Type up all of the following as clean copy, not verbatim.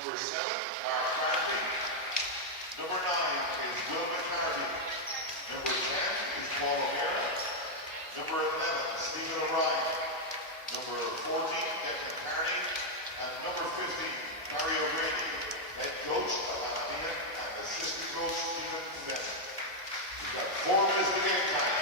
Number 7, our Farley. Number 9 is Will McCarthy. Number 10 is Paul O'Meara. Number 11, Stephen O'Brien. Number 14, Declan Carney. And number 15, Barry O'Grady, head coach Alana Meehan and assistant coach Stephen Bennett. We've got 4 minutes of game time.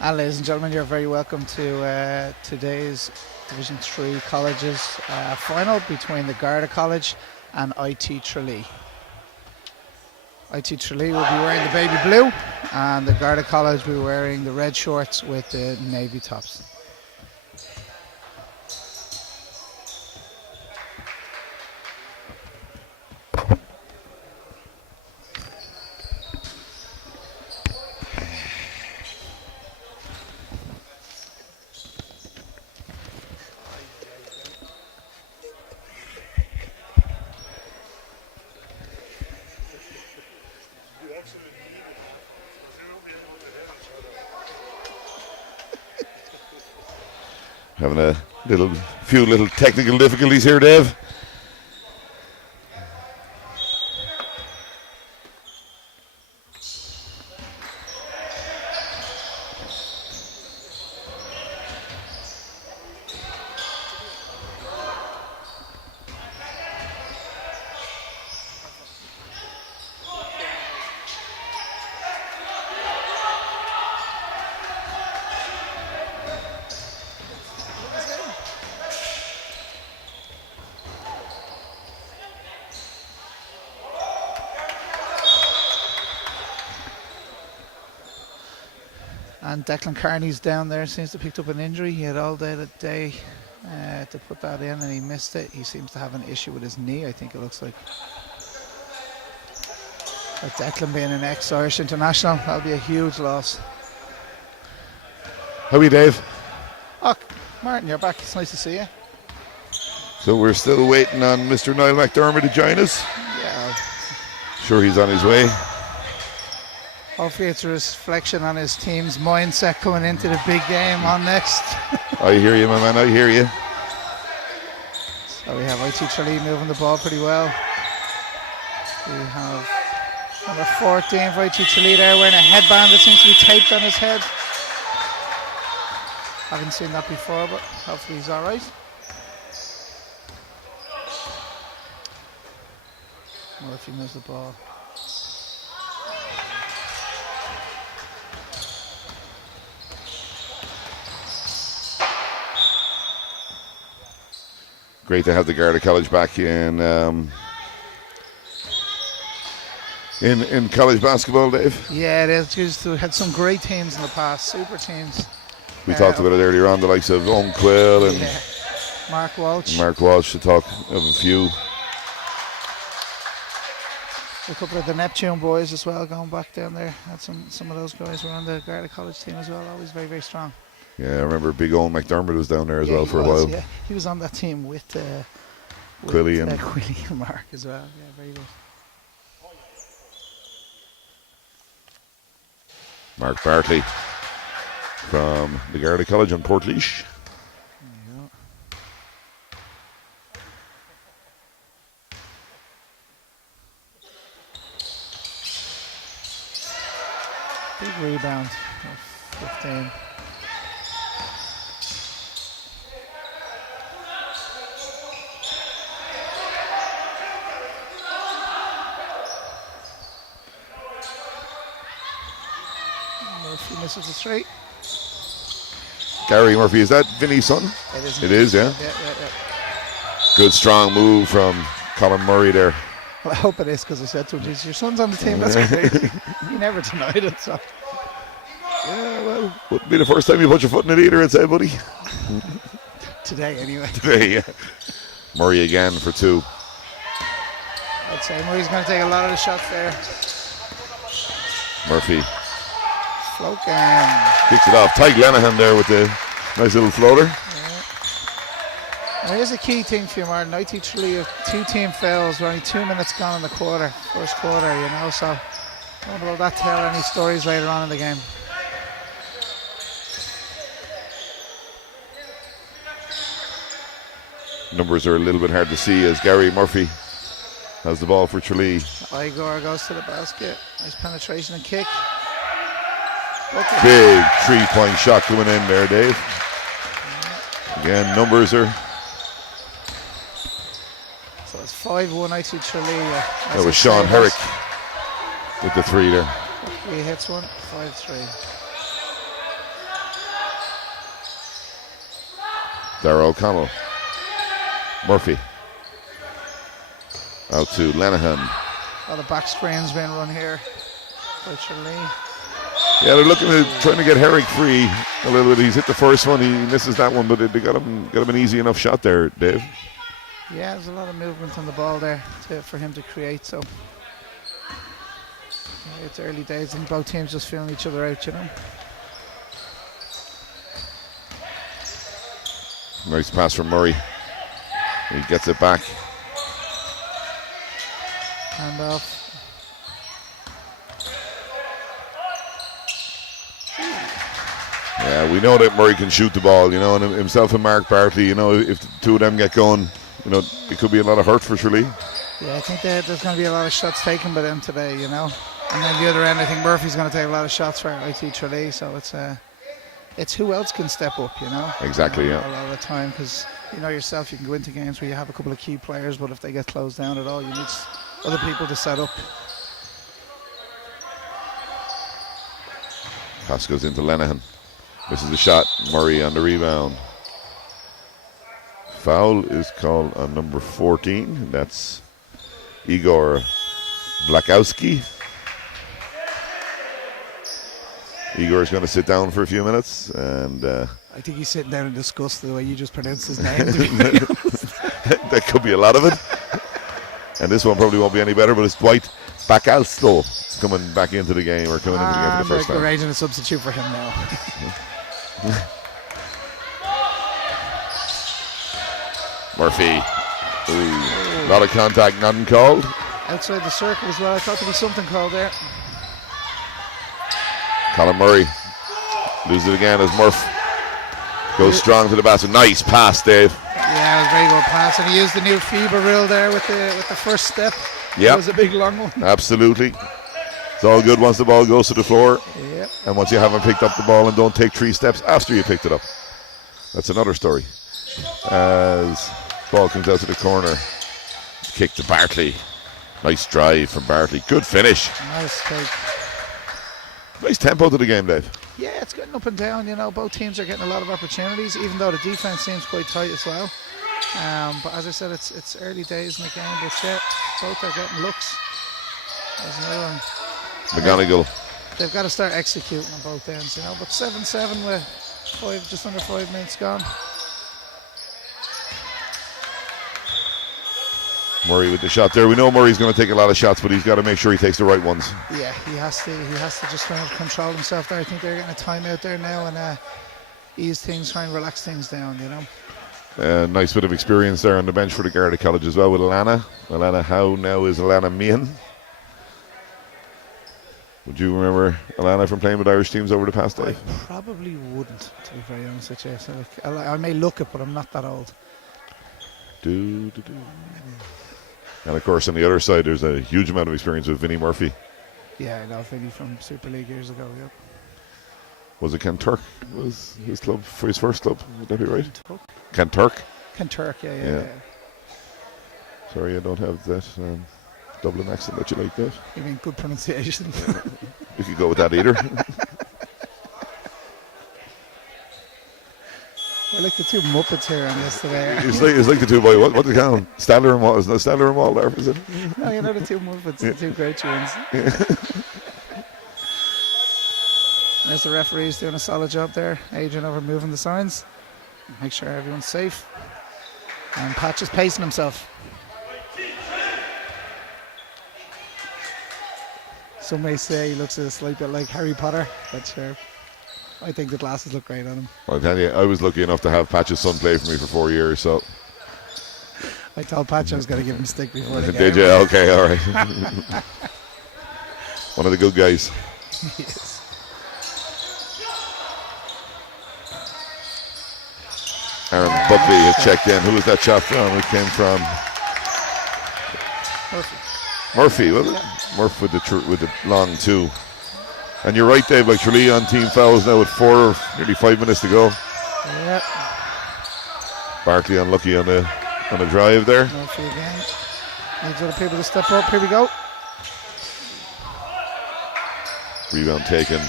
And ladies and gentlemen, you're very welcome to today's Division 3 colleges final between the Garda College and IT Tralee. IT Tralee will be wearing the baby blue and the Garda College will be wearing the red shorts with the navy tops. Having a few little technical difficulties here, Dave. And Declan Carney's down there, seems to have picked up an injury. He had all day today to put that in and he missed it. He seems to have an issue with his knee, I think it looks like. But Declan being an ex-Irish international, that'll be a huge loss. How are you, Dave? Oh, Martin, you're back. It's nice to see you. So we're still waiting on Mr. Niall McDermott to join us. Yeah. Sure, he's on his way. Hopefully it's a reflection on his team's mindset coming into the big game on next. I hear you, my man, I hear you. So we have IT Tralee moving the ball pretty well. We have number 14 for IT Tralee there wearing a headband that seems to be taped on his head. Haven't seen that before, but hopefully he's alright. Murphy moves the ball. Great to have the Garda College back in college basketball, Dave. Yeah, it is. Just we had some great teams in the past, super teams. We talked about it earlier on, the likes of Owen Quill and Mark Walsh. Mark Walsh, to talk of a few. A couple of the Neptune boys as well going back down there. Had some of those guys were on the Garda College team as well. Always very, very strong. Yeah, I remember Big Owen McDermott was down there as well for a while. Yeah, he was on that team with Quilly and Mark as well. Yeah, very good. Mark Bartley from the Garda College on Portlaoise. Big rebound of 15. Murphy misses the three. Gary Murphy, is that Vinny's son? It is. It is, yeah? Yeah. Good strong move from Colin Murray there. Well, I hope it is, because I said to him, "Geez, your son's on the team." That's great. He never denied it. So. Yeah, well, wouldn't be the first time you put your foot in it either, I'd say, buddy. Today, anyway. Today, yeah. Murray again for two. I'd say Murray's going to take a lot of the shots there. Murphy Float game. kicks it off. Ty Lenihan there with the nice little floater. Yeah. Now here's a key thing for you, Martin. IT Tralee have 2 team fouls. We're only 2 minutes gone in the first quarter, you know, so don't know about that tell any stories later on in the game. Numbers are a little bit hard to see as Gary Murphy has the ball for Tralee. Igor goes to the basket. Nice penetration and kick. Big 3-point shot coming in there, Dave. Again, numbers are... So it's 5-1 IT Tralee. That was Sean Herrick with the 3 there. He hits one, 5-3. Dara O'Connell. Murphy. Out to Lenihan. A lot of back screens being run here by Tralee. Yeah, they're looking at trying to get Herrick free a little bit. He's hit the first one, he misses that one, but they got him an easy enough shot there, Dave. Yeah, there's a lot of movement on the ball there for him to create, so it's early days and both teams just feeling each other out, you know. Nice pass from Murray. He gets it back. Hand off. Yeah, we know that Murray can shoot the ball, you know, and himself and Mark Bartley, you know, if the two of them get going, you know, it could be a lot of hurt for Tralee. Yeah, I think that there's going to be a lot of shots taken by them today, you know. And then the other end, I think Murphy's going to take a lot of shots for IT Tralee, so it's who else can step up, you know. Exactly, yeah. A lot of the time, because you know yourself, you can go into games where you have a couple of key players, but if they get closed down at all, you need other people to set up. Pass goes into Lenihan. Misses the shot. Murray on the rebound. Foul is called on number 14. That's Igor Blakowski. Igor's going to sit down for a few minutes, and I think he's sitting down in disgust the way you just pronounced his name. that could be a lot of it. And this one probably won't be any better, but it's Dwight Bakalsto coming back into the game, or coming into the game for the first time. Arranging a substitute for him now. Murphy. Ooh. A lot of contact, nothing called. Outside the circle as well. I thought there'd be something called there. Colin Murray loses it again as Murph goes strong to the basket. Nice pass, Dave. Yeah, it was a very good pass, and he used the new FIBA rule there with the first step. Yeah, it was a big long one. Absolutely. It's all good once the ball goes to the floor. Yep. And once you haven't picked up the ball and don't take 3 steps after you picked it up. That's another story. As ball comes out to the corner. Kick to Bartley. Nice drive from Bartley. Good finish. Nice take. Nice tempo to the game, Dave. Yeah, it's getting up and down. You know, both teams are getting a lot of opportunities, even though the defense seems quite tight as well. But as I said, it's early days in the game, but yeah, both are getting looks. There's another one. McGonigal. They've got to start executing on both ends, you know. But 7-7 with just under 5 minutes gone. Murray with the shot there. We know Murray's going to take a lot of shots, but he's got to make sure he takes the right ones. Yeah, he has to just try and control himself there. I think they're getting a timeout there now and ease things, try and relax things down, you know. Nice bit of experience there on the bench for the Garda College as well with Alana. Alana Howe now is Alana Meehan. Would you remember Alana from playing with Irish teams over the past day? I probably wouldn't, to be very honest with you. So I may look it, but I'm not that old. And of course on the other side there's a huge amount of experience with Vinnie Murphy. Yeah, I know Vinnie from Super League years ago, yep. Was it Kanturk was his club for his first club? Would that be right? Kanturk? Kanturk, yeah. Sorry, I don't have that Dublin accent that you like, that. You mean good pronunciation? You could go with that either. I like the two Muppets here on this today. It's like the two boy. What do they call them? Stanley and Wall. Is it Stanley and Waldorf? Is it? No, you know the two Muppets, the two great tunes. There's the referees doing a solid job there. Adrian over moving the signs. Make sure everyone's safe. And Patch is pacing himself. Some may say he looks a slight bit like Harry Potter, but sure. I think the glasses look great on him. I'll tell you, I was lucky enough to have Patch's son play for me for 4 years, so. I told Patch I was going to give him a stick before the game. Did you? Okay, all right. One of the good guys. Yes. Aaron Buckley has checked in. Who was that shot from? It came from Murphy, was it? Murph with the long 2. And you're right, Dave, like Tralee on team fouls now with nearly 5 minutes to go. Yep. Bartley unlucky on the drive there. Murphy again. Needs other people to step up. Here we go. Rebound taken.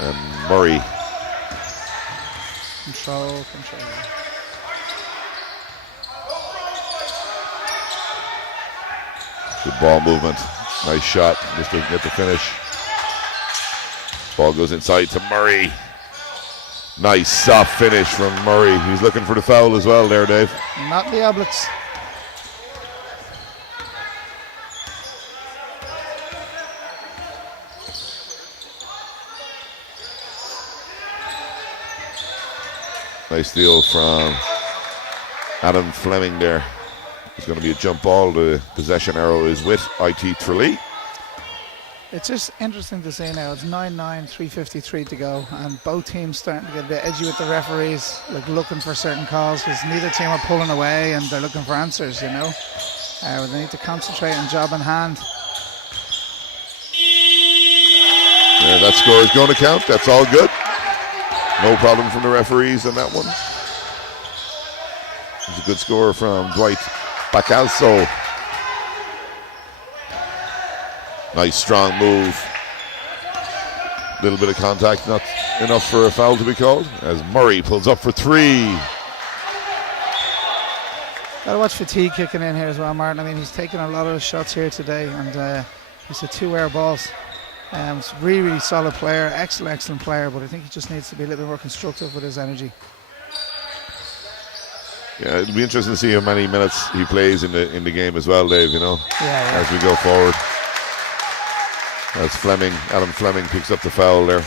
And Murray. Control. Good ball movement. Nice shot. Just didn't get the finish. Ball goes inside to Murray. Nice soft finish from Murray. He's looking for the foul as well there, Dave. Not the Oblets. Nice steal from Adam Fleming there. It's going to be a jump ball. The possession arrow is with IT Tralee. It's just interesting to see now. It's 9-9, 3:53 to go, and both teams starting to get a bit edgy with the referees, like looking for certain calls because neither team are pulling away and they're looking for answers. They need to concentrate on job in hand. Yeah, that score is going to count. That's all good. No problem from the referees on that one. It's a good score from Dwight Bacalso. Nice strong move. Little bit of contact, not enough for a foul to be called, as Murray pulls up for three. Gotta watch fatigue kicking in here as well, Martin. I mean, he's taken a lot of shots here today, and he's had 2 air balls. He's a really, really solid player, excellent player, but I think he just needs to be a little bit more constructive with his energy. Yeah, it'll be interesting to see how many minutes he plays in the game as well, Dave, Yeah. as we go forward. As Adam Fleming picks up the foul there.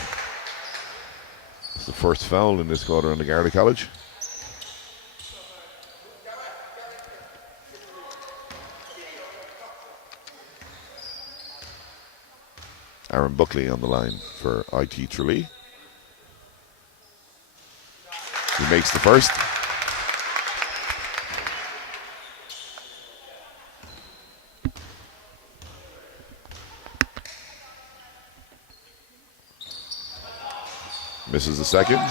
It's the first foul in this quarter on the Garda College. Aaron Buckley on the line for IT Tralee. He makes the first. Misses the second.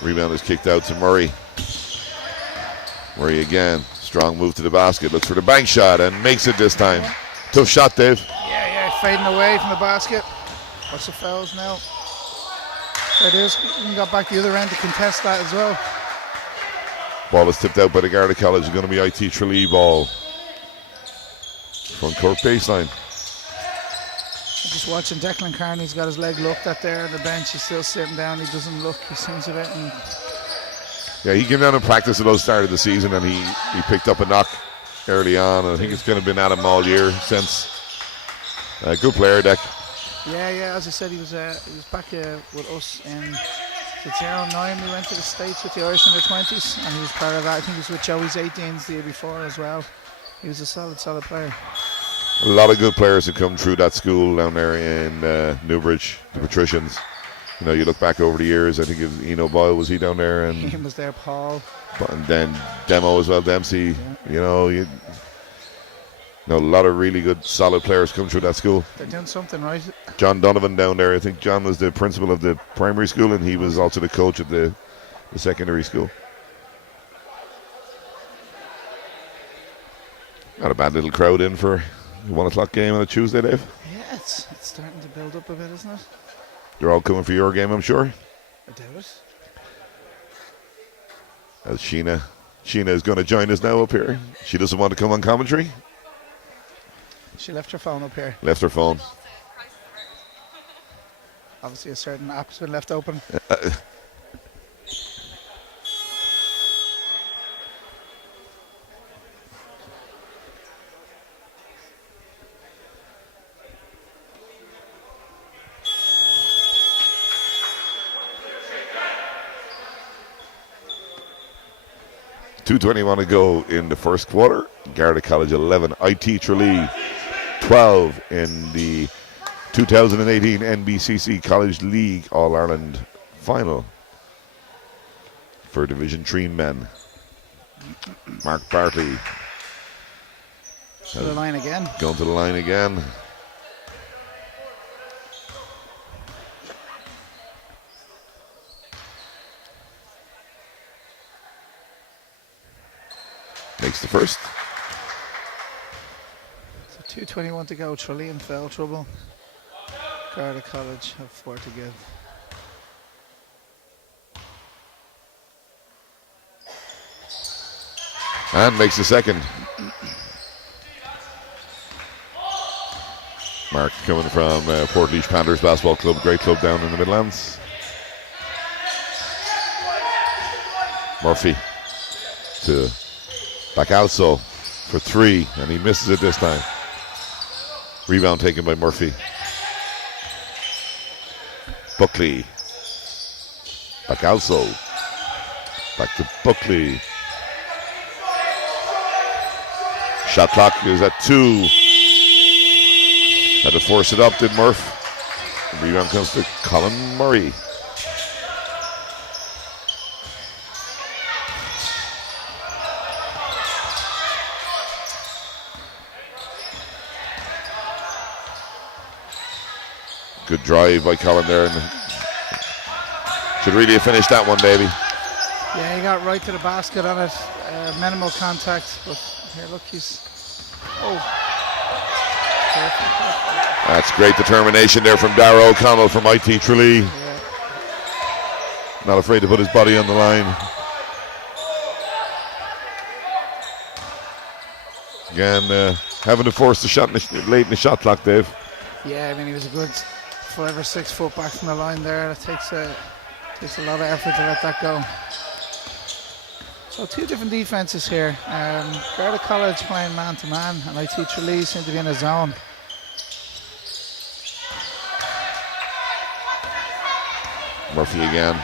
Rebound is kicked out to Murray. Murray again. Strong move to the basket. Looks for the bank shot and makes it this time. Tough shot, Dave. Yeah, fading away from the basket. What's the fouls now? There it is. He got back the other end to contest that as well. Ball is tipped out by the Garda College. It's going to be IT Tralee ball. Front court baseline. Just watching Declan Carney's got his leg looked at there on the bench. He's still sitting down. He doesn't look. He seems a bit. Yeah, he came down and practiced at the start of the season, and he picked up a knock early on. And I think it's kind of been at him all year since. Good player, Deck. Yeah. As I said, he was back with us in 2009. We went to the States with the Irish under 20s, and he was part of that. I think he was with Joey's 18s the year before as well. He was a solid player. A lot of good players have come through that school down there in Newbridge, the Patricians. You look back over the years, I think it was Eno Boyle, was he down there? And he was there, Paul. And then Demo as well, Dempsey. Yeah. A lot of really good, solid players come through that school. They're doing something right. John Donovan down there, I think John was the principal of the primary school, and he was also the coach at the secondary school. Not a bad little crowd in for a 1 o'clock game on a Tuesday, Dave. Yeah, it's starting to build up a bit, isn't it? They're all coming for your game, I'm sure. I doubt it. As Sheena is going to join us now up here. She doesn't want to come on commentary. She left her phone up here. Left her phone. Obviously a certain app's been left open. 2:21 to go in the first quarter. Garda College 11, IT Tralee 12 in the 2018 NBCC College League All-Ireland Final for Division 3 men. Mark Bartley. To the line again. Going to the line again. Makes the first. So 2:21 to go. Tralee in foul trouble. Garda College have 4 to give. And makes the second. Mark coming from Portlaoise Panthers Basketball Club, great club down in the Midlands. Murphy to Bacalso for 3, and he misses it this time. Rebound taken by Murphy. Buckley. Bacalso. Back to Buckley. Shot clock is at 2. Had to force it up, did Murph. The rebound comes to Colin Murray. Good drive by Colin there. And should really have finished that one, baby. Yeah, he got right to the basket on it. Minimal contact, but here, look, he's. Oh. That's great determination there from Darragh O'Connell from IT Tralee. Yeah. Not afraid to put his body on the line. Again, having to force the shot late in the shot clock, Dave. Yeah, I mean, he was a good 5 or 6 foot back from the line there. It takes a lot of effort to let that go. So 2 different defenses here. Garda College playing man-to-man, and IT Tralee seem to be in a zone. Murphy again.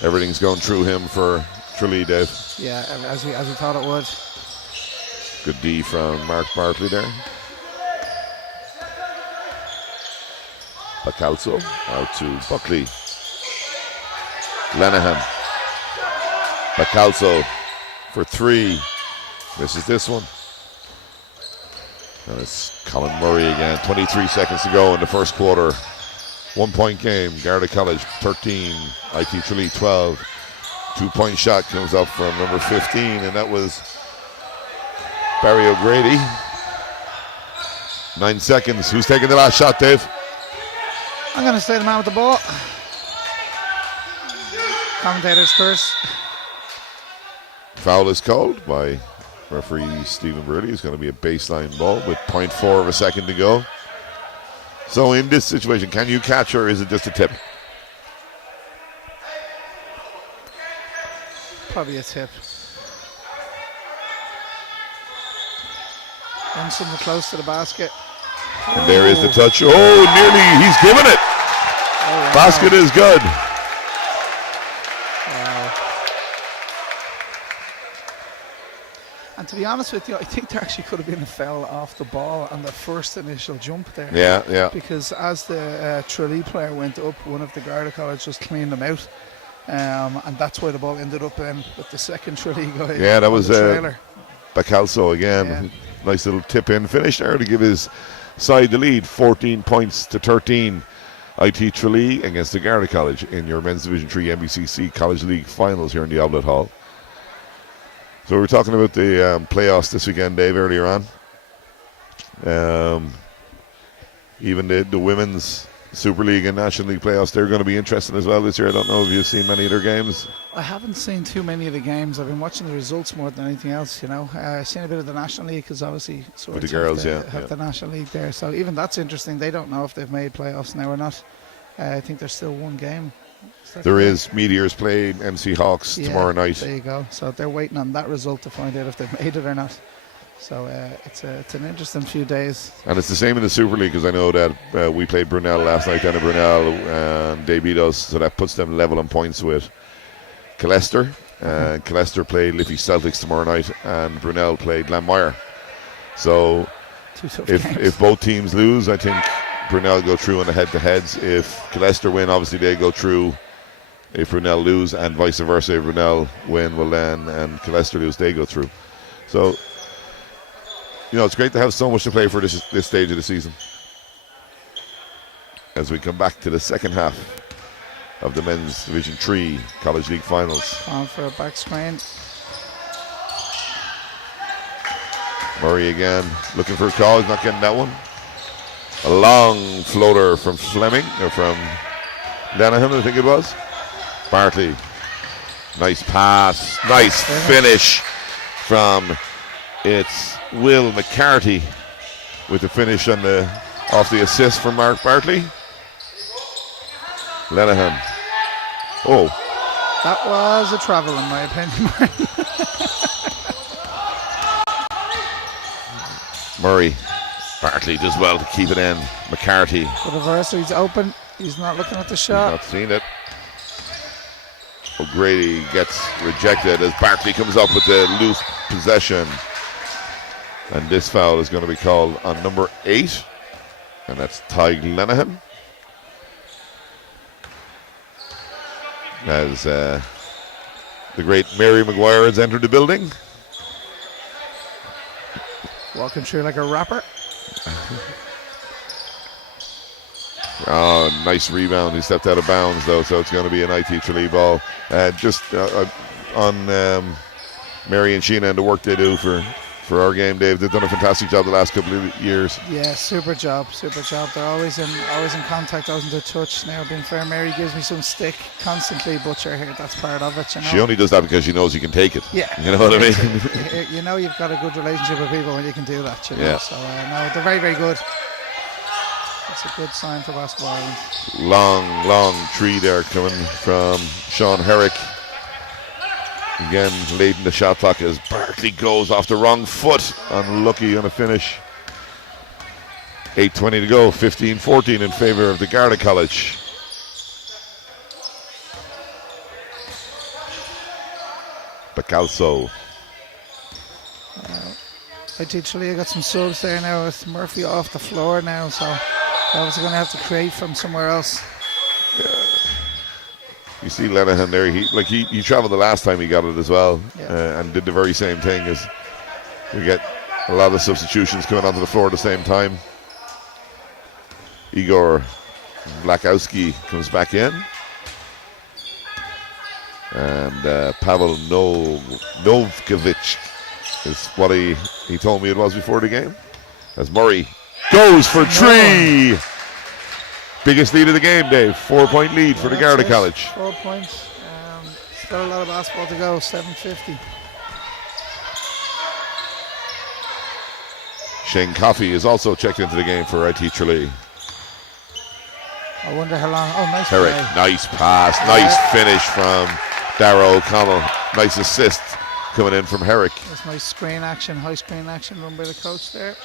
Everything's going through him for Tralee, Dave. Yeah, as we thought it would. Good D from Mark Bartley there. Bacalzo out to Buckley. Lenihan. Bacalzo for 3. Misses this one. And it's Colin Murray again. 23 seconds to go in the first quarter. 1 point game. Garda College 13. IT Tralee 12. 2-point shot comes up from number 15, and that was Barry O'Grady. 9 seconds. Who's taking the last shot, Dave? I'm going to stay the man with the ball. Commentator's curse. Foul is called by referee Stephen Burley. It's going to be a baseline ball with 0.4 of a second to go. So in this situation, can you catch, or is it just a tip? Probably a tip. Runs something close to the basket. And there is the touch. Oh, nearly. He's given it. Oh, wow. Basket is good. Wow. And to be honest with you, I think there actually could have been a foul off the ball on the first initial jump there. Yeah. Because as the Tralee player went up, one of the Garda College just cleaned them out. And that's why the ball ended up in with the second Tralee guy. Yeah, that was trailer. Bacalzo again. Yeah. Nice little tip in finish there to give his side the lead. 14 points to 13. IT Tralee against the Garda College in your Men's Division 3 NBCC College League Finals here in the Outlet Hall. So we were talking about the playoffs this weekend, Dave, earlier on. Even the women's Super League and National League playoffs, they're going to be interesting as well this year. I don't know if you've seen many of their games. I haven't seen too many of the games. I've been watching the results more than anything else, you know. I've seen a bit of the National League because obviously with the girls, have the National League there. So even that's interesting. They don't know if they've made playoffs now or not. I think there's still one game. There is Meteors playing MC Hawks tomorrow night. There you go. So they're waiting on that result to find out if they've made it or not. So it's an interesting few days. And it's the same in the Super League, because I know that we played Brunel last night down in Brunel, and they beat us, so that puts them level on points with Killester. Killester played Liffey Celtics tomorrow night, and Brunel played Glanmire. So if both teams lose, I think Brunel go through on the head-to-heads. If Killester win, obviously they go through. If Brunel lose, and vice versa, if Brunel win, well then, and Killester lose, they go through. So, you know, it's great to have so much to play for this stage of the season. As we come back to the second half of the Men's Division 3 College League Finals. On for a back screen. Murray again, looking for a call, he's not getting that one. A long floater from Fleming, or from Lenihan, I think it was. Bartley, nice pass, nice finish from, it's Will McCarthy with the finish on off the assist from Mark Bartley. Lenihan. Oh. That was a travel in my opinion. Murray. Bartley does well to keep it in. McCarthy. The reverse, he's open. He's not looking at the shot. Not seen it. O'Grady gets rejected as Bartley comes up with the loose possession. And this foul is going to be called on number 8. And that's Ty Lenehan. As the great Mary Maguire has entered the building. Walking through like a rapper. Oh, nice rebound. He stepped out of bounds, though, so it's going to be an IT Tralee ball. Just on Mary and Sheena and the work they do for our game, Dave. They've done a fantastic job the last couple of years. Yeah, super job. They're always in contact, always in touch. Now, being fair, Mary gives me some stick constantly, but you're here, that's part of it, you know. She only does that because she knows you can take it. Yeah. You know what I mean? You know you've got a good relationship with people when you can do that, you know. Yeah. So, no, they're very, very good. That's a good sign for Basketball Ireland. Long tree there coming from Sean Herrick. Again, leading the shot clock as Barkley goes off the wrong foot. Unlucky on a finish. 8:20 to go, 15-14 in favour of the Garda College. Bacalso. I think Tralee got some subs there now with Murphy off the floor now, so obviously going to have to create from somewhere else. You see Lenehan there, he travelled the last time he got it as well, and did the very same thing. As we get a lot of substitutions coming onto the floor at the same time. Igor Blakowski comes back in. And Pavel Novkovic is what he told me it was before the game. As Murray goes for three. Biggest lead of the game, Dave. 4-point lead for the Garda College. 4 points. Still a lot of basketball to go. 7:50. Shane Coffey is also checked into the game for IT Tralee. I wonder how long. Oh, nice Herrick, play. nice pass, nice finish from Darragh O'Connell. Nice assist coming in from Herrick. That's nice screen action, high screen action run by the coach there.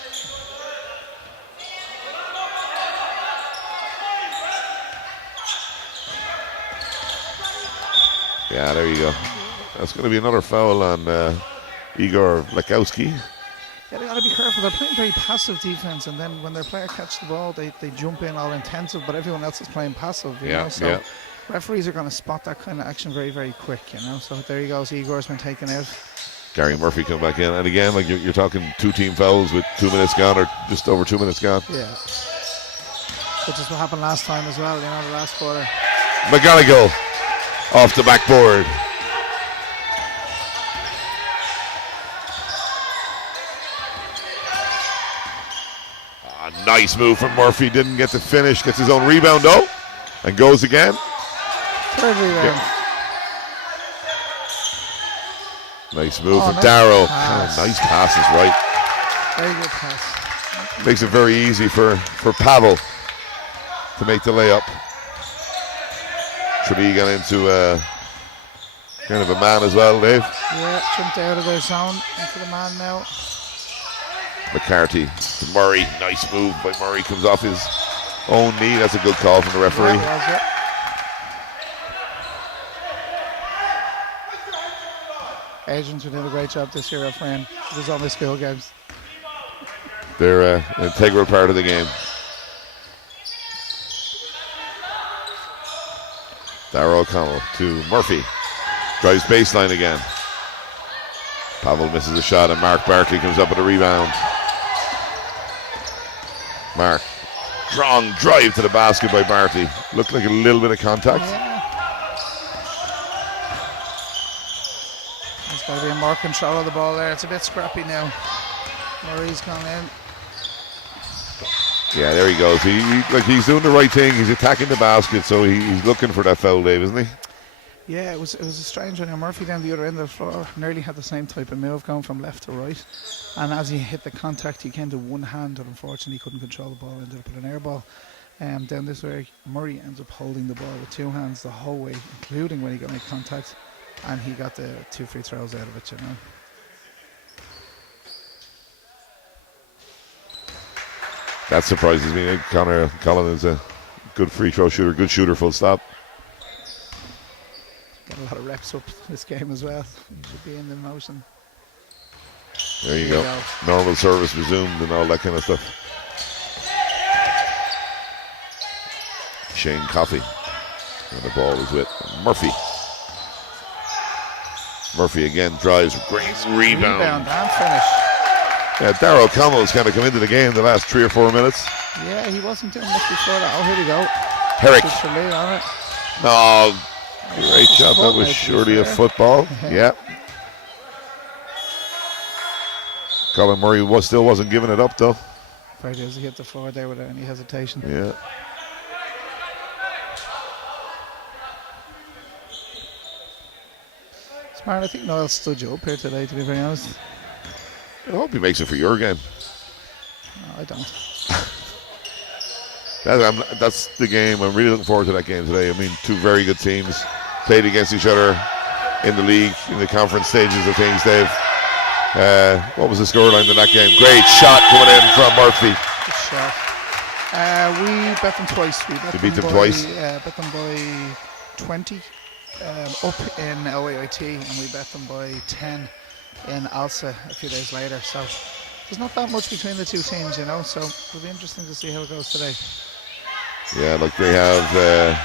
Yeah, there you go. That's going to be another foul on Igor Blakowski. Yeah, they got to be careful. They're playing very passive defense, and then when their player catches the ball, they jump in all intensive, but everyone else is playing passive, you know. So referees are going to spot that kind of action very, very quick, you know. So there he goes. Igor's been taken out. Gary Murphy come back in, and again, like you're talking 2 team fouls with 2 minutes gone, or just over 2 minutes gone. Yeah. Which is what happened last time as well, you know, the last quarter. McGonigal off the backboard. Nice move from Murphy. Didn't get to finish. Gets his own rebound though, and goes again. Third rebound. Yeah. Nice move from nice Darragh. pass. Nice passes, right? Very good pass. Makes it very easy for Pavel to make the layup. Tralee got into kind of a man as well, Dave. Yeah, jumped out of their zone into the man now. McCarthy to Murray. Nice move by Murray. Comes off his own knee. That's a good call from the referee. Yeah, Agents been doing a great job this year refereeing. There's only school games. They're an integral part of the game. Darragh O'Connell to Murphy. Drives baseline again. Pavel misses a shot and Mark Barkley comes up with a rebound. Mark. Strong drive to the basket by Barkley. Looked like a little bit of contact. Yeah. There's got to be more control of the ball there. It's a bit scrappy now. Murray's gone in. Yeah, there he goes. He's doing the right thing. He's attacking the basket, so he's looking for that foul, Dave, isn't he? Yeah, it was a strange one. Murphy down the other end of the floor nearly had the same type of move going from left to right, and as he hit the contact, he came to one hand, and unfortunately couldn't control the ball. Ended up with an air ball. Down this way, Murray ends up holding the ball with 2 hands the whole way, including when he got make contact, and he got the 2 free throws out of it. You know. That surprises me. Connor Collin is a good free throw shooter, good shooter, full stop. Got a lot of reps up this game as well. Should be in the motion. There you go. Normal service resumed and all that kind of stuff. Shane Coffey. And the ball is with Murphy. Murphy again drives. Great rebound. And finish. Yeah, Darrell O'Connell's kind of come into the game the last 3 or 4 minutes. Yeah, he wasn't doing much before that. Oh, here we go. Herrick. Good Tralee on it. Oh, great shot. That was surely a football. Yeah. Colin Murray still wasn't giving it up, though. Afraid he hit the floor there without any hesitation. Yeah. Smart, I think Niall stood you up here today, to be very honest. I hope he makes it for your game. No, I don't. That's the game. I'm really looking forward to that game today. I mean, two very good teams played against each other in the league, in the conference stages of things, Dave. What was the scoreline in that game? Great shot coming in from Murphy. Good shot. We bet them twice. You beat them twice? Bet them by 20 up in OAIT, and we bet them by 10 in Alsa a few days later. So there's not that much between the two teams, you know, so it'll be interesting to see how it goes today. Yeah, look, they have the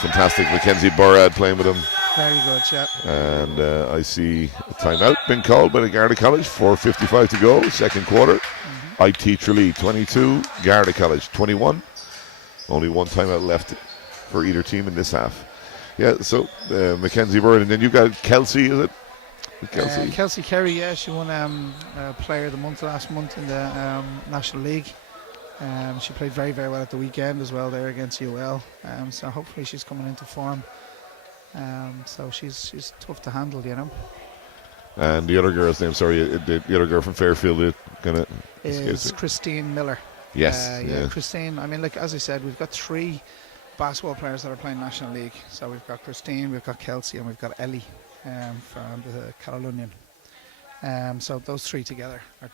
fantastic Mackenzie Burrad playing with them. Very good, yeah. And I see a timeout been called by the Garda College. 4:55 to go, second quarter. IT Tralee 22, Garda College 21. Only one timeout left for either team in this half. Yeah, so Mackenzie Burrad, and then you got Kelsey, is it? Kelsey Kerry, yeah, she won Player of the Month last month in the National League. She played very, very well at the weekend as well there against UL. So hopefully she's coming into form. So she's tough to handle, you know. And the other girl's name, the other girl from Fairfield is Christine Miller. Yes. Yeah, Christine. I mean, like as I said, we've got 3 basketball players that are playing National League. So we've got Christine, we've got Kelsey, and we've got Ellie from the Carolinian. So those 3 together are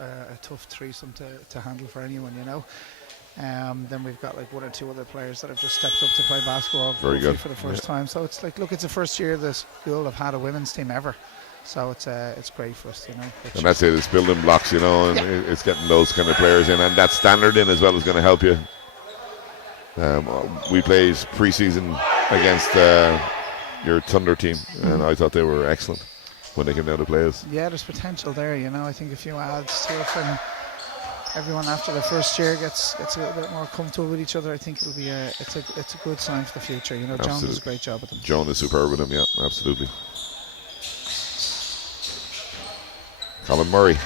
a tough threesome to handle for anyone, you know. Then we've got like 1 or 2 other players that have just stepped up to play basketball for the first time. So it's like, look, it's the first year the school have had a women's team ever. So it's great for us, you know. And that's it, it's building blocks, you know, and it's getting those kind of players in, and that standard in as well is going to help you. We played pre-season against your Thunder team, and I thought they were excellent when they came down to play us. Yeah, there's potential there, you know. I think a few adds to it, and everyone after the first year gets a little bit more comfortable with each other. I think it'll be it's a good sign for the future, you know. Absolutely. Joan does a great job with them. Joan is superb with them, yeah, absolutely. Colin Murray.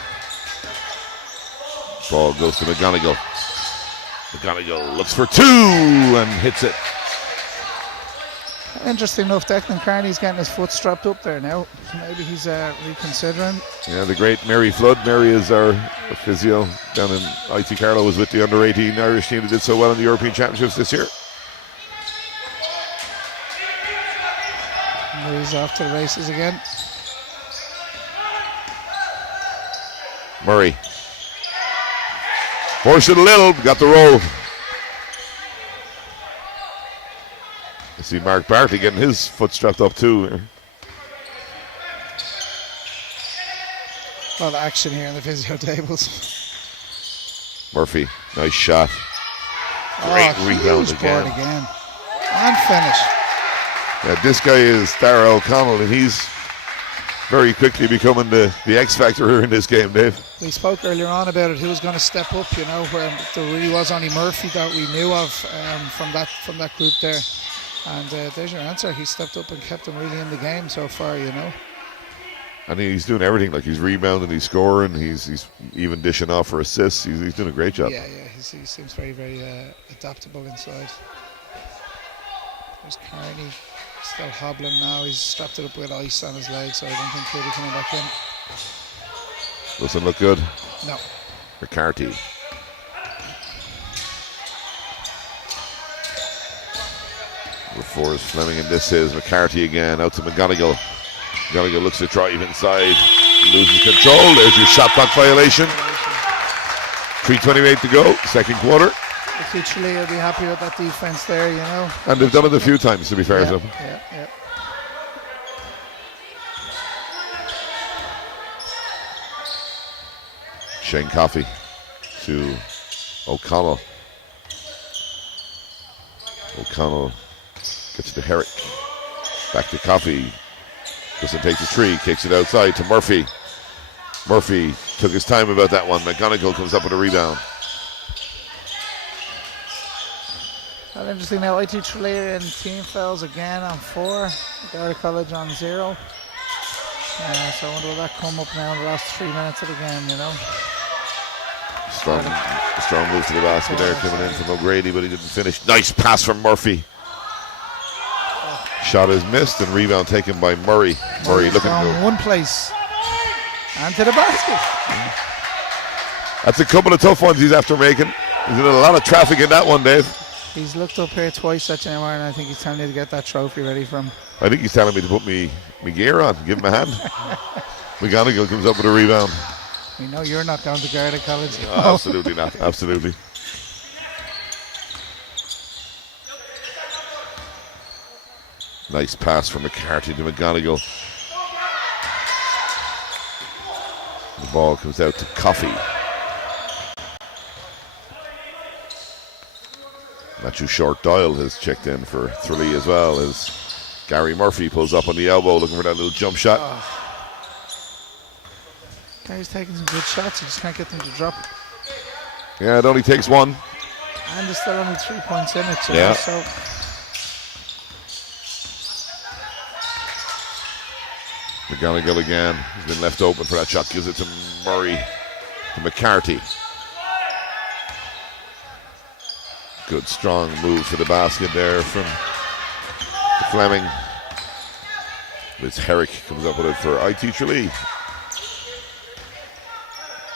Ball goes to McGonigal. McGonigal looks for 2 and hits it. Interesting enough, Declan Carney's getting his foot strapped up there now. Maybe he's reconsidering. Yeah, the great Mary Flood. Mary is our physio down in IT Carlow, was with the under-18 Irish team that did so well in the European Championships this year. Murray's off to the races again. Murray. Forced it a little, got the roll. I see Mark Bartley getting his foot strapped up too. A lot of action here on the physio tables. Murphy, nice shot. Great rebound again. And finish. Yeah, this guy is Darrell O'Connell, and he's very quickly becoming the X factor here in this game, Dave. We spoke earlier on about it, who was going to step up, you know, where there really was only Murphy that we knew of from that group there. And there's your answer. He stepped up and kept them really in the game so far, you know. And he's doing everything. Like, he's rebounding, he's scoring, he's even dishing off for assists. He's doing a great job. Yeah, he seems very, very adaptable inside. There's Carney still hobbling now. He's strapped it up with ice on his leg, so I don't think he'll be coming back in. Doesn't look good. No. McCarthy. Number 4 is Fleming, and this is McCarthy again. Out to McGonigal. McGonigal looks to drive inside. Loses control. There's your shot clock violation. 3:28 to go, second quarter. Tralee will be happy with that defense there, you know. And they've done it a few times, to be fair to them. Yeah. Shane Coffey to O'Connell. O'Connell gets to Herrick. Back to Coffey. Doesn't take the three. Kicks it outside to Murphy. Murphy took his time about that one. McGonigal comes up with a rebound. Well, interesting now. IT Tralee in team fouls again on 4. Garda College on 0. So I wonder will that come up now in the last 3 minutes of the game, you know. Strong move to the basket there coming in from O'Grady, but he didn't finish. Nice pass from Murphy. Shot is missed and rebound taken by Murray. Murray looking good. One place. And to the basket. That's a couple of tough ones he's after making. He's in a lot of traffic in that one, Dave. He's looked up here twice at you, and I think he's telling you to get that trophy ready for him. I think he's telling me to put me gear on, give him a hand. McGonigal comes up with a rebound. We know you're not going to Garda College. Oh, absolutely not. Absolutely. Nice pass from McCarthy to McGonigal. The ball comes out to Coffey. Matthew Short-Doyle has checked in for Tralee as well as Gary Murphy pulls up on the elbow looking for that little jump shot. Gary's taking some good shots, you just can't get them to drop. Yeah, it only takes one. And there's still only 3 points in it, you yeah. know, so. McGonigal again. He's been left open for that shot. Gives it to Murray, to McCarthy. Good strong move to the basket there from Fleming. As Herrick comes up with it for IT Tralee.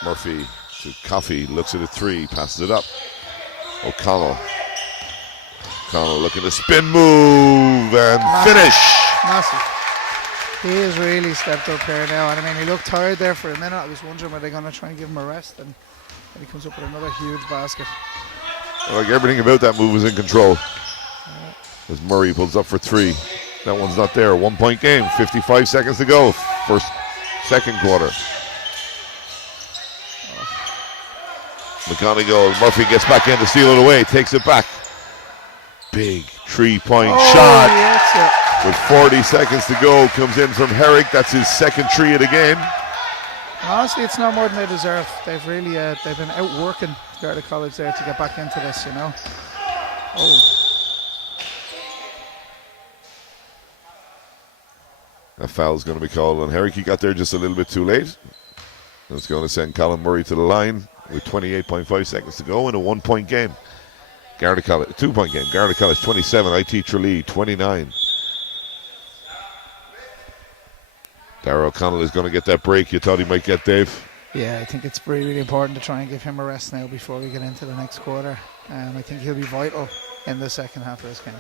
Murphy to Coffey, looks at a 3, passes it up. O'Connell looking to spin move and finish. Massive. He has really stepped up here now, and I mean he looked tired there for a minute. I was wondering were they going to try and give him a rest, and he comes up with another huge basket. Like everything about that move was in control. As Murray pulls up for 3. That one's not there. 1 point game. 55 seconds to go. Second quarter. McGonigal. Murphy gets back in to steal it away. Takes it back. Big 3-point shot. Yes, With 40 seconds to go. Comes in from Herrick. That's his second 3 of the game. Honestly, it's not more than they deserve. They've really they've been outworking Garda College there to get back into this, you know. A foul's going to be called on Herrick. He got there just a little bit too late. That's going to send Colin Murray to the line with 28.5 seconds to go in a 1 point game. Garda College, 2 point game. Garda College 27, IT Tralee 29. Darragh O'Connell is going to get that break you thought he might get, Dave. Yeah, I think it's really, really important to try and give him a rest now before we get into the next quarter. I think he'll be vital in the second half of this game.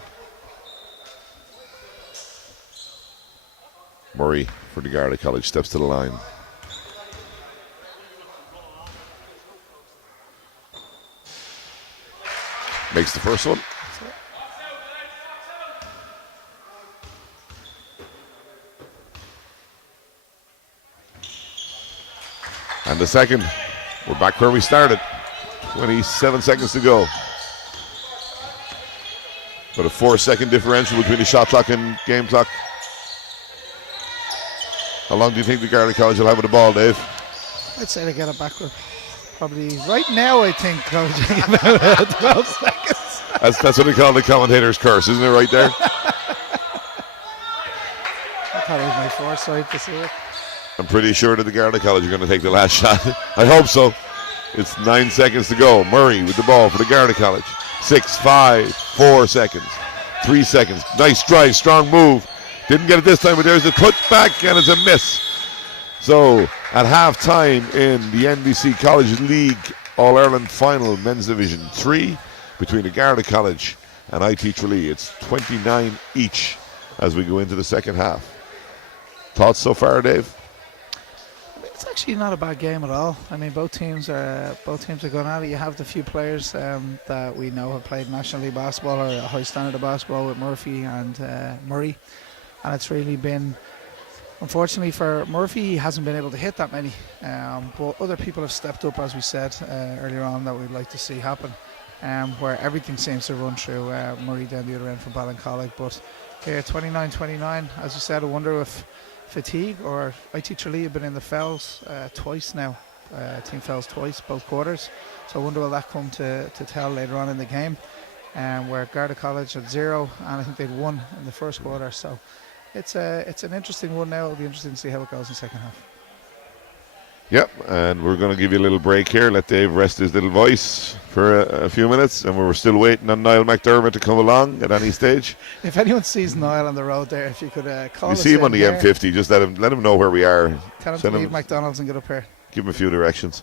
Murray for the Garda College steps to the line. Makes the first one. And the second. We're back where we started. 27 seconds to go. But a 4-second differential between the shot clock and game clock. How long do you think the Garda College will have with the ball, Dave? I'd say they get it back with probably right now, I think, Coach, about 12 seconds. That's what they call the commentator's curse, isn't it, right there? I thought it was my foresight to see it. I'm pretty sure that the Garda College are going to take the last shot. I hope so. It's 9 seconds to go. Murray with the ball for the Garda College. 6, 5, 4 seconds, 3 seconds. Nice drive, strong move. Didn't get it this time, but there's a putback and it's a miss. So at halftime in the NBC College League All-Ireland Final Men's Division 3 between the Garda College and IT Tralee. It's 29 each as we go into the second half. Thoughts so far, Dave? It's actually not a bad game at all. I mean, both teams are going at it. You have the few players that we know have played National League basketball or a high standard of basketball with Murphy and Murray, and it's really been, unfortunately for Murphy, he hasn't been able to hit that many. But other people have stepped up, as we said earlier on, that we'd like to see happen. where everything seems to run through Murray down the other end from Ballincollig. But here, 29-29, as you said, I wonder if fatigue or IT Tralee have been in the fouls twice now. Team fouls twice, both quarters. So I wonder will that come to tell later on in the game. Where Garda College had 0 and I think they'd 1 in the first quarter. So it's an interesting one now. It'll be interesting to see how it goes in the second half. Yep, and we're going to give you a little break here. Let Dave rest his little voice for a few minutes, and we're still waiting on Niall McDermott to come along at any stage. If anyone sees Niall on the road there, if you could call You us see him on the in M50, just let him know where we are. Tell him to leave McDonald's and get up here. Give him a few directions.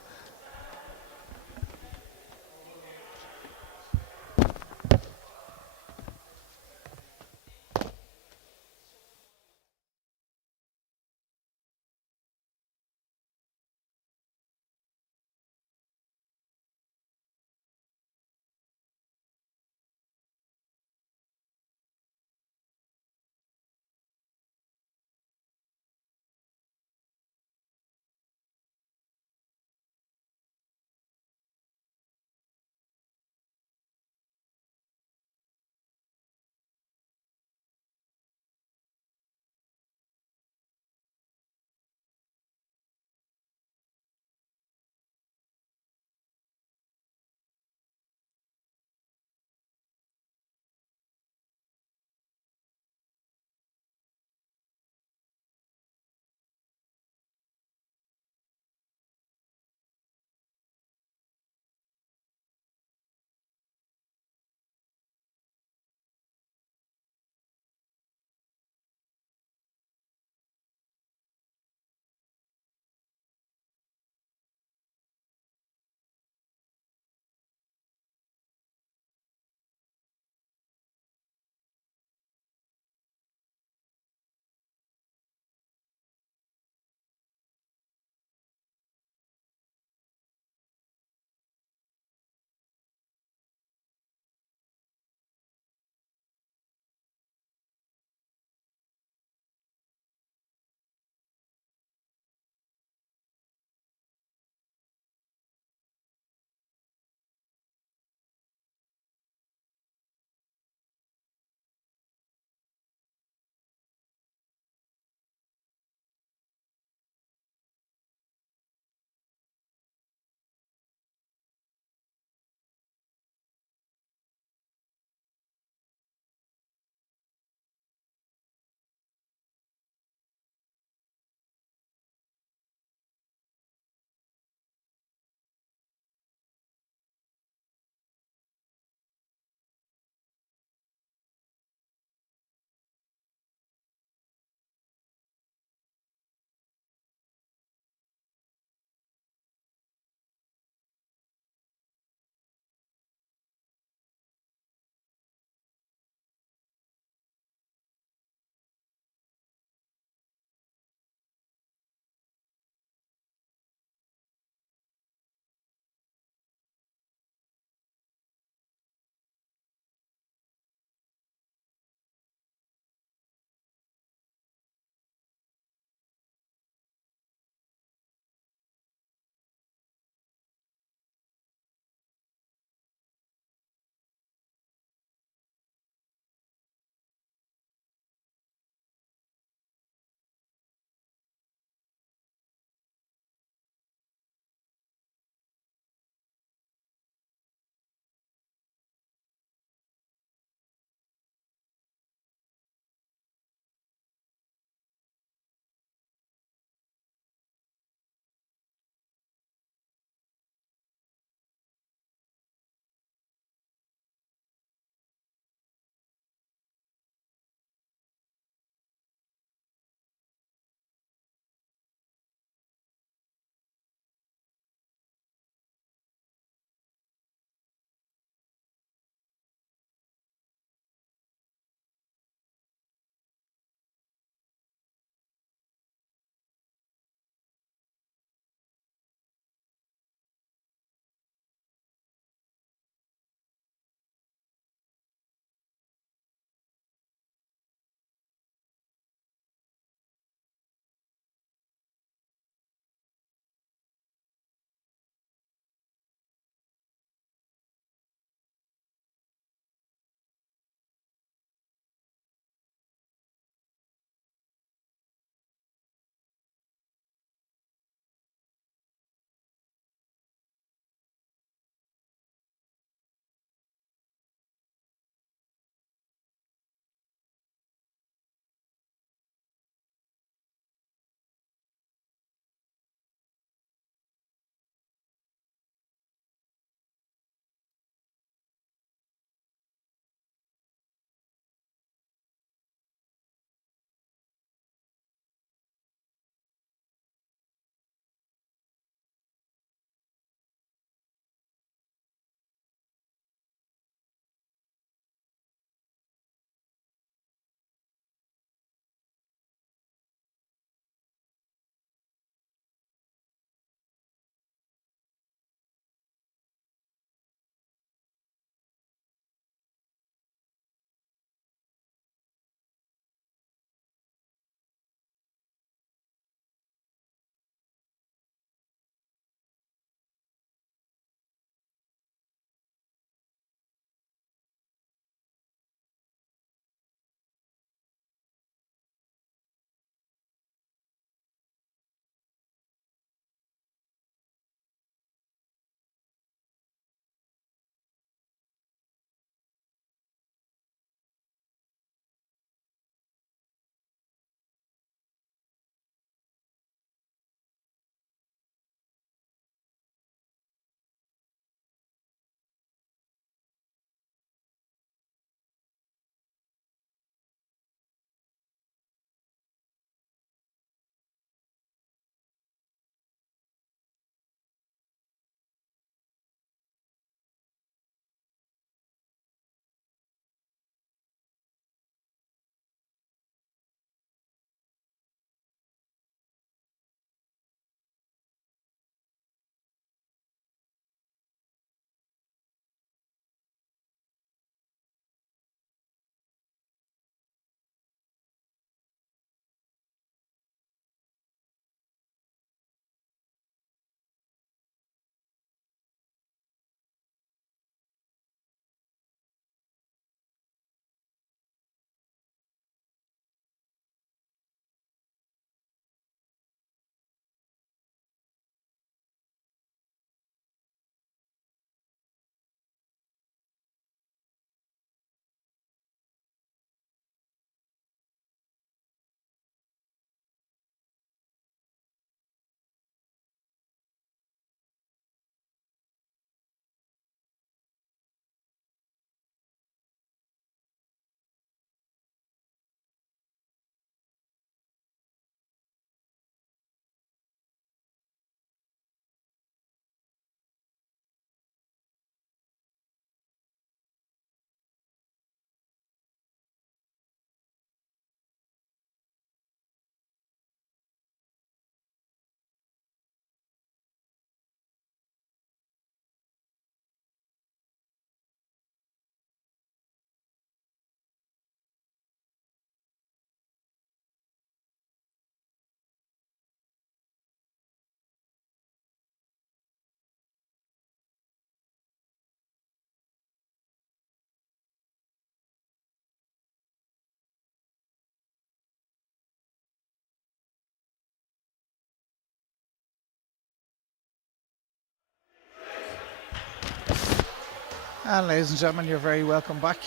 And ladies and gentlemen, you're very welcome back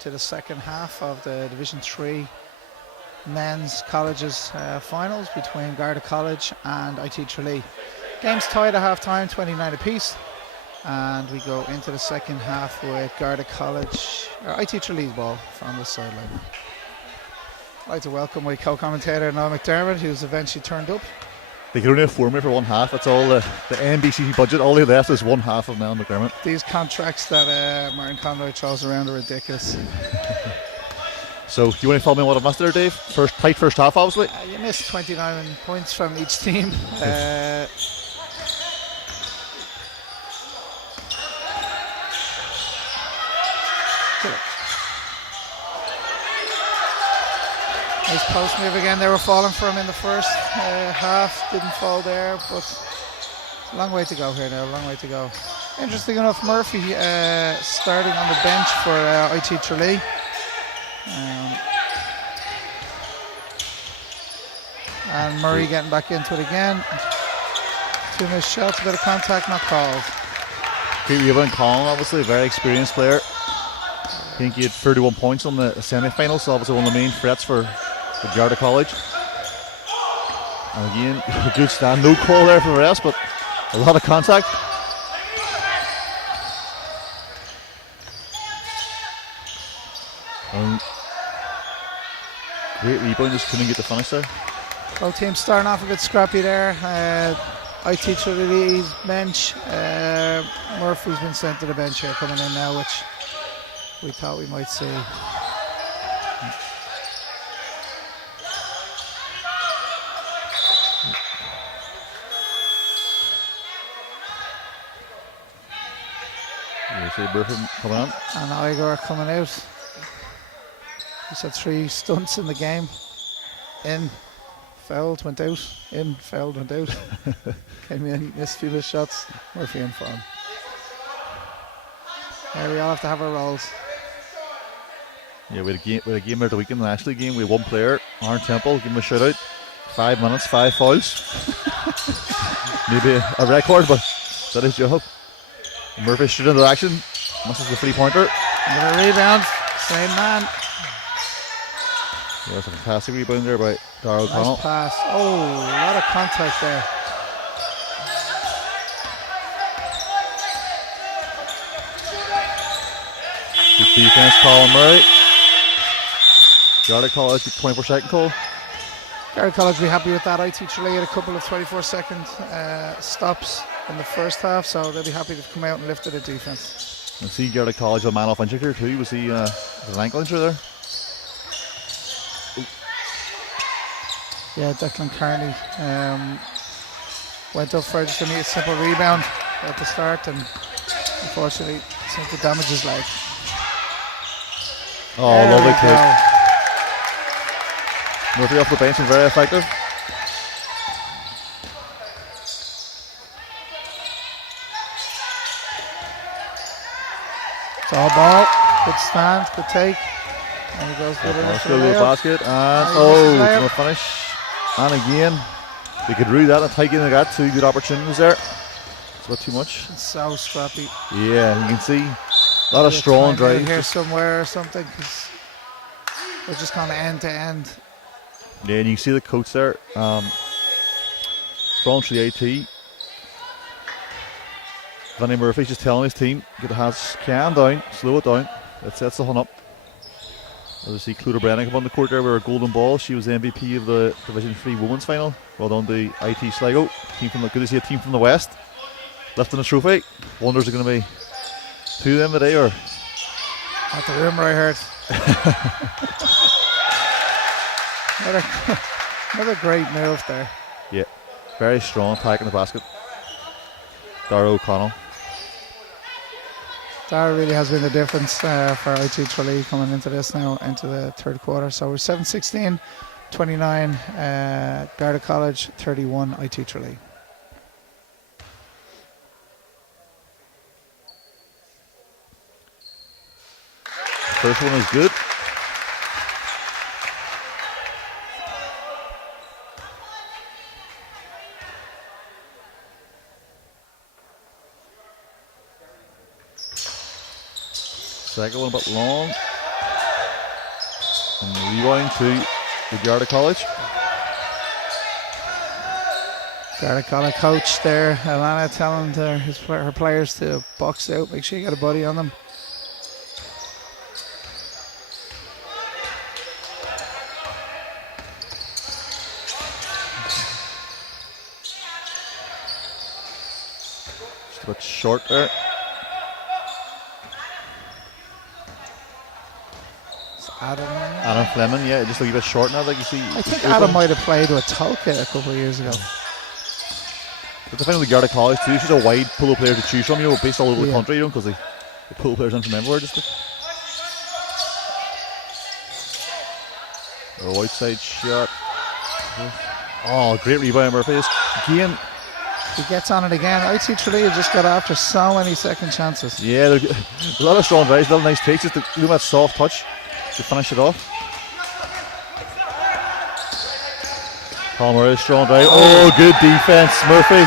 to the second half of the Division 3 men's colleges finals between Garda College and IT Tralee. Game's tied at half time, 29 apiece, and we go into the second half with Garda College, or IT Tralee's ball from the sideline. I'd like to welcome my co-commentator Noel McDermott, who's eventually turned up. They can only afford me for one half. That's all the NBCC budget. All they left is one half of Noel McDermott. These contracts that Martin Conroy throws around are ridiculous. So, do you want to tell me what I missed there, Dave? Tight first half, obviously. You missed 29 points from each team. Nice post move again. They were falling for him in the first half. Didn't fall there, but it's a long way to go here now. A long way to go. Interesting enough, Murphy starting on the bench for IT Tralee. And Murray getting back into it again. 2 missed shots, a bit of contact, not called. Pete Weaver Colin, obviously a very experienced player. I think he had 31 points on the semi-final, so obviously one of the main threats for Garda College. And again, a good stand. No call there for the rest, but a lot of contact. Great rebound, just couldn't get the finish there. Both teams starting off a bit scrappy there. IT Tralee's bench. Murphy's been sent to the bench here, coming in now, which we thought we might see. You see Murphy coming on. And Igor coming out. He's had 3 stunts in the game. In, fouled, went out. In, fouled, went out. Came in, missed a few missed shots. Murphy in form. Yeah, we all have to have our roles. Yeah, we had a game at the weekend, the National League game. We had one player, Aaron Temple, give him a shout out. 5 minutes, 5 fouls. Maybe a record, but that is his job. Murphy straight into action. Misses the 3-pointer. Another rebound. Same man. Yeah, that's a fantastic rebound there by Darrell O'Connell. Nice pass. Oh, a lot of contact there. Good defense, Colin Murray. Garda College, 24-second call. Garda College will be happy with that. IT Tralee had a couple of 24-second stops in the first half, so they'll be happy to come out and lift the defense. I see Garda College a man off injury here too. Was he an ankle injury there? Yeah, Declan Carney went up for just a simple rebound at the start, and unfortunately seemed to damage his leg. Oh, lovely kick. Murphy off the bench and very effective. It's all ball. Good stand, good take. And he goes for the basket. And it's no finish. And again, they could rule that. A tight game they got. 2 good opportunities there. It's not too much. It's so scrappy. Yeah, you can see a lot of strong drives. Here somewhere or something, because we're just kind of end to end. Yeah, and you can see the coach there. From the AT. Vinnie Murphy's just telling his team, get the hands calm down, slow it down. That sets the hunt up. As you see Cluda Brennan come on the court there with her golden ball. She was the MVP of the Division 3 Women's Final. Well done to IT Sligo. Good to see a team from the West lifting the trophy. Wonder is it going to be 2 of them today or? That's the rumour I heard. Another great move there. Yeah, very strong attack in the basket. Darrell O'Connell. Dara really has been the difference for IT Tralee coming into this now, into the third quarter. So we're 7-16, 29 Garda College, 31 IT Tralee. First one is good. Second one a bit long. And the rebound to the Garda College. Garda College coach there, Alana, telling her players to box out, make sure you get a buddy on them. Just a bit short there. Adam Fleming, yeah, just a wee bit short now, like you see. I think Adam might have played with Tolka a couple of years ago. But the thing with the Garda College too, she's a wide pool of players to choose from, based all over the country, because they pull players in from everywhere. Just a outside shot. Oh, great rebound, Murphy. Again, he gets on it again. IT Tralee have just got after so many second chances. Yeah, a lot of strong drives, a lot of nice takes, just to do that soft touch to finish it off. Palmer, strong drive. Oh, good defense, Murphy.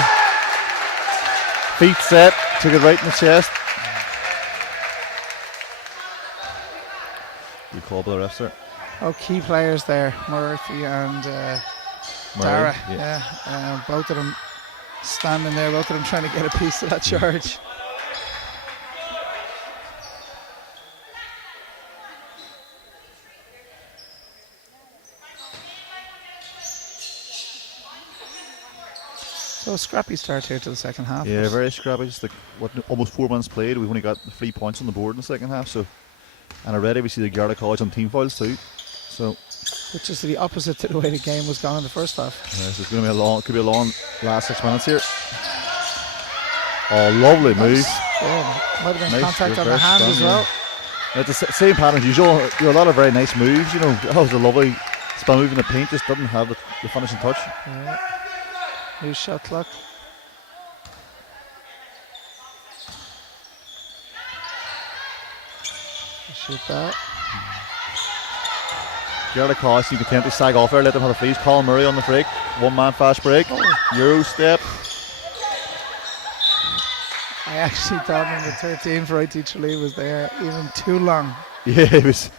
Feet set, took it right in the chest. Good call by the refs there. Oh, key players there, Murphy and Dara. Yeah, both of them standing there, both of them trying to get a piece of that charge. So a scrappy start here to the second half. Yeah, very scrappy. Just like almost 4 minutes played. We've only got 3 points on the board in the second half. So, and already we see the Garda College on team fouls too. So, which is the opposite to the way the game was gone in the first half. Yeah, so it's going to be could be a long last 6 minutes here. Oh, lovely move. Yeah, might have been nice, contact on the hand as well. Yeah, it's the same pattern as usual. A lot of very nice moves. That was a lovely spin move in the paint. Just didn't have the finishing touch. Yeah. New shot clock. Shoot that. Garda College, you can attempt to sag off there, let them have a freeze. Colin Murray on the break. 1 man fast break. Euro step. I actually thought number 13 for IT Tralee was there even too long. Yeah, he was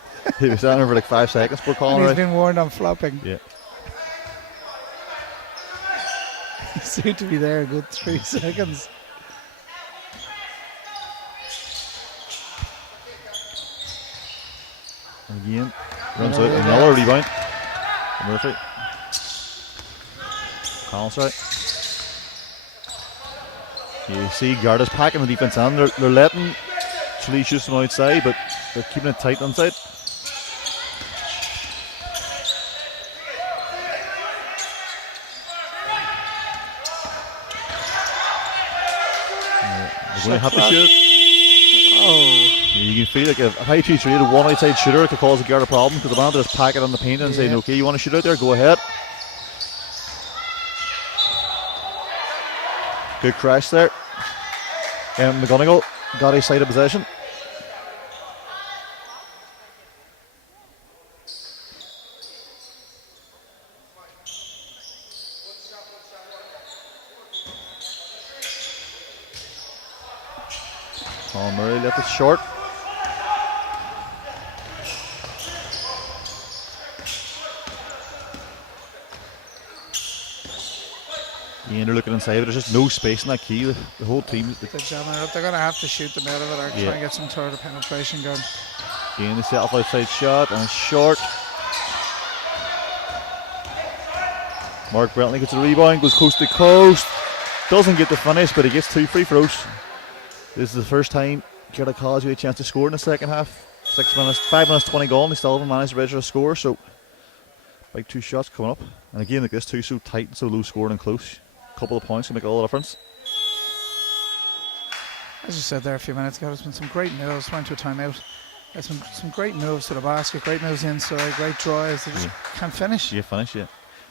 down there for like 5 seconds for Colin Murray. He's been warned on flopping. Yeah. He seemed to be there a good 3 seconds. Again, runs out another rebound. Murphy. Collins right. You see Garda's packing the defense on. They're letting Tralee shoot from outside, but they're keeping it tight inside. They're going to have to shoot. Oh. You can feel like if I teach you the one outside shooter, it could cause a Garda problem, because the man just pack it on the paint and saying, okay, you want to shoot out there, go ahead. Good crash there. McGonigal got his side of possession. Colin Murray left it short. Ian are looking inside, but there's just no space in that key. The whole team. They're going to have to shoot them out of it or try and get some sort of penetration going. Ian, the set off outside shot, and it's short. Mark Brentley gets a rebound, goes coast to coast. Doesn't get the finish, but he gets 2 free throws. This is the first time Garda College had a chance to score in the second half. 5 minutes 20 gone. They still haven't managed to register a score, so like 2 shots coming up. And again, like this, 2 so tight and so low scoring and close. A couple of points can make all the difference. As you said there a few minutes ago, there's been some great moves. Went to a timeout. There's been some great moves to the basket, great moves inside, great drives. They just can't finish. Yeah, finish, yeah.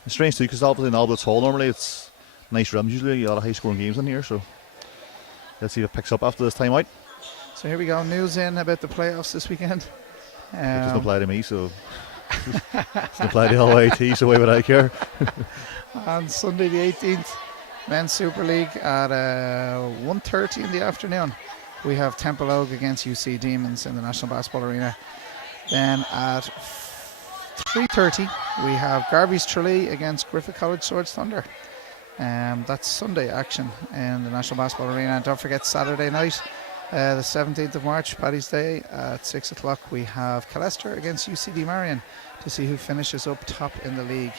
It's strange too, because obviously in Albert's Hall normally it's nice rims usually, a lot of high scoring games in here, so let's see if it picks up after this time out. So here we go, news in about the playoffs this weekend. It doesn't apply to me, so it doesn't apply to LYT, so why would I care? On Sunday the 18th, Men's Super League at 1:30 in the afternoon. we have Temple Oak against UC Demons in the National Basketball Arena. Then at 3:30 we have Garvey's Tralee against Griffith College Swords Thunder. That's Sunday action in the National Basketball Arena. And don't forget Saturday night, the 17th of March, Paddy's Day, at 6 o'clock we have Callester against UCD Marion to see who finishes up top in the league.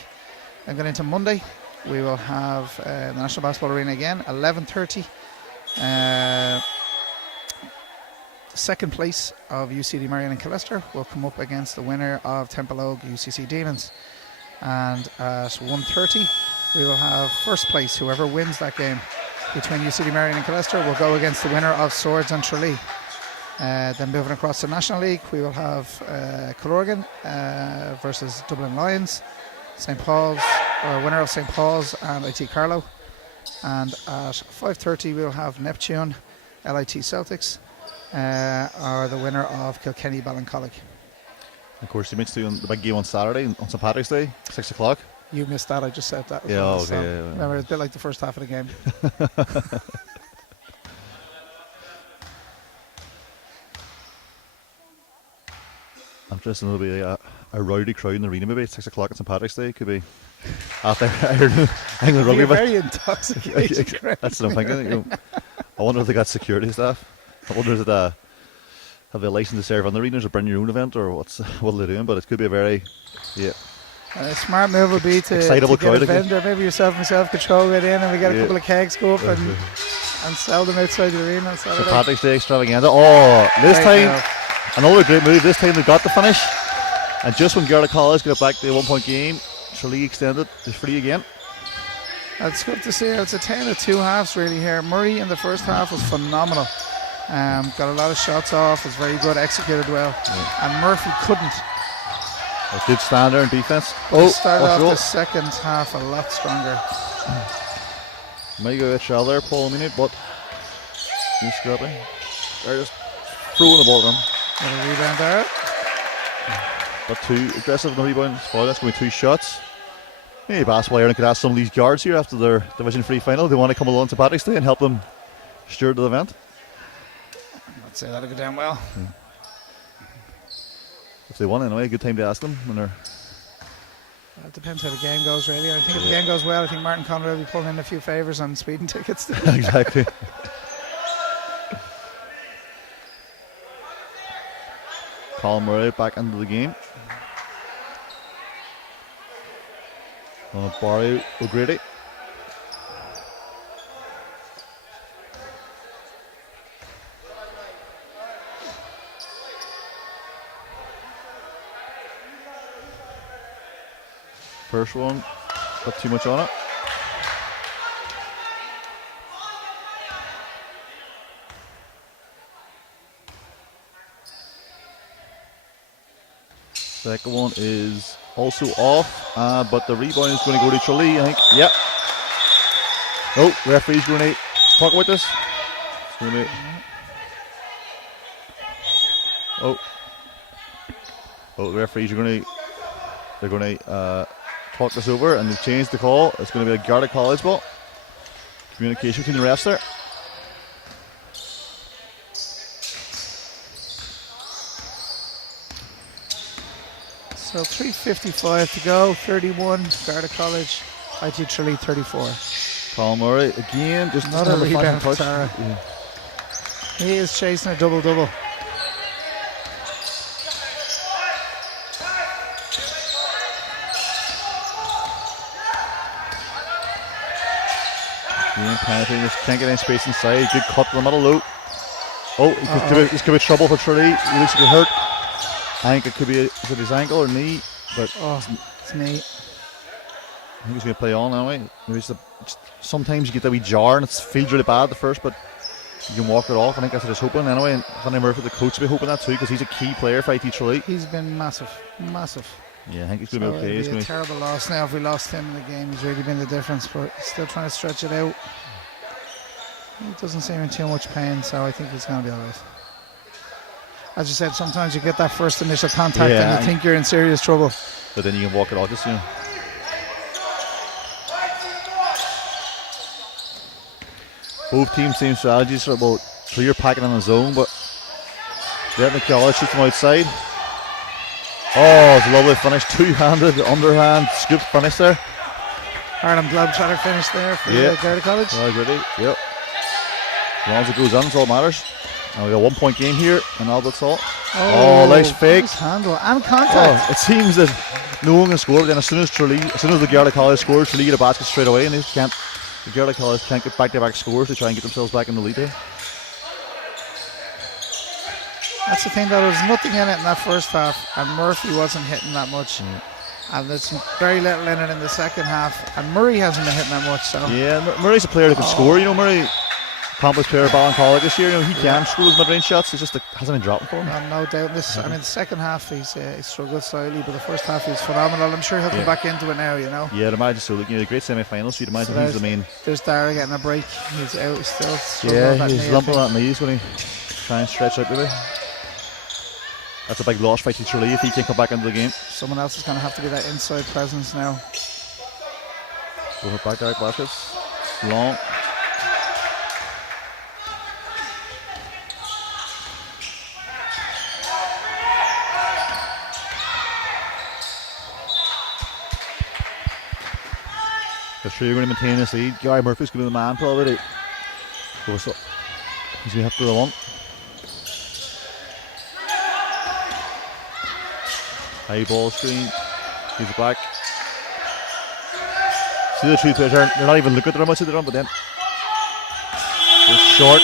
Then going into Monday, we will have the National Basketball Arena again, 11:30. Second place of UCD Marion and Callester will come up against the winner of Temple Oak UCC Demons. And at 1:30 we will have first place, whoever wins that game between UCD Marion and Callester will go against the winner of Swords and Tralee. Then moving across to the National League, we will have Killorgan versus Dublin Lions, St. Paul's, winner of St. Paul's and IT Carlow. And at 5:30 we will have Neptune, LIT Celtics, are the winner of Kilkenny Ballincollig. Of course, you mixed doing the big game on Saturday on St. Patrick's Day, 6 o'clock. You missed that, I just said that. Yeah, well, okay. so Yeah. remember, it's a bit like the first half of the game. I'm just there'll be a rowdy crowd in the arena maybe at 6 o'clock on St. Patrick's Day. Could be after England rugby. You're But very intoxicated. Greg. that's what I'm thinking. I wonder if they got security staff. I wonder if they have they a license to serve on the arenas or bring your own event or what are they doing? But it could be a very A smart move would be to excitable get a crowd again. vendor, maybe yourself and self-control right in, and we get a Yeah. couple of kegs go up and sell them outside the arena on St. Saturday. Patrick's Day extravaganza. Oh, this Great time move. another great move. This time they got the finish, and just when Garda College got back to a 1-point game, Tralee extended to free again. It's good to see. It's a 10 of two halves really here. Murray in the first half was phenomenal. Got a lot of shots off, was very good, executed well. And Murphy couldn't. A good stand there in defence. But he started off off goal. the second half a lot stronger. Might go a shell there, Paul Minute, but he's scrapping. They're just throwing the ball at him. Got a rebound there. But too aggressive in the rebound. Oh, that's going to be 2 shots. Maybe basketball Ireland could ask some of these guards here after their Division 3 final. They want to come along to Patrick's Day and help them steer the event. I'd say that'll go down well. If they want anyway, a good time to ask them when they're. It depends how the game goes, really. I think if the game goes well, I think Martin Conroy will be pulling in a few favours on speeding tickets. Exactly. Colin Murray back into the game. Barry O'Grady. First one, got too much on it. Second one is also off, but the rebound is going to go to Tralee, I think. Yep. Oh, referee's going to talk about this. It's going to be. Oh, the referees are going to. They're going to talk this over, and they've changed the call. It's going to be a Garda College ball. Communication between the refs there. So 3:55 to go, 31, Garda College, IT Tralee 34. Colin Murray again, just Another doesn't have a rebound fucking for Tara. Yeah. He is chasing a double-double. Again, penetrating, just can't get any space inside. Good cut to the middle low. Oh, this could be trouble for Tralee. He looks like he hurt. I think it could be is it his ankle or knee, but Oh, it's me. I think he's going to play on anyway. Maybe it's sometimes you get that wee jar and it feels really bad at first, but you can walk it off. I think that's what he's hoping anyway. And Fanny Murphy, the coach, will be hoping that too because he's a key player for IT Tralee. He's been massive. Yeah, I think he's So going to be okay. He's it'll be going a to. terrible loss now if we lost him in the game. He's really been the difference, but he's still trying to stretch it out. He doesn't seem in too much pain, so I think he's going to be alright. As you said, sometimes you get that first initial contact Yeah. and you think you're in serious trouble. But then you can walk it off, just Both teams same strategies for about Tralee are packing in the zone, but Let McCullough shoots him outside. Oh, it's a lovely finish. Two-handed, underhand, scoop finish there. Harlem Globetrotter finish there for Garda College. Oh, ready? Yep. As long as it goes in, that's all that matters. And we got 1 point game here in Albert Hall. Oh, nice fake. Nice handle and contact. Oh, it seems that no one can score, but then as soon as the Garda College scores, Tralee get a basket straight away, and the Garda College can't get back-to-back scores to try and get themselves back in the lead here. That's the thing, though. There was nothing in it in that first half, and Murphy wasn't hitting that much. And there's very little in it in the second half, and Murray hasn't been hitting that much. So yeah, Murray's a player that can score. You know, Murray, accomplished player of Ballon College this year. You know, he can score his mid-range shots. It's just hasn't been dropping for him. No doubt. I mean, the second half he struggled slightly, but the first half he's phenomenal. I'm sure he'll come back into it now. You know. Yeah, I'd imagine so. Look, you know, the great semi-finals. So you'd imagine he's the main. There's Dara getting a break. He's out. He's still. Yeah, he's lumping that knees when he try and stretch out maybe. That's a big loss fight to Tralee if he can come back into the game. Someone else is going to have to be that inside presence now. Go for back out baskets. Long. The Tralee are going to maintain this lead. Gary Murphy's going to be the man probably. He's going to have to the one. High ball screen. He's back. See the Tralee players, they're not even looking at how much they're on, but then it's short.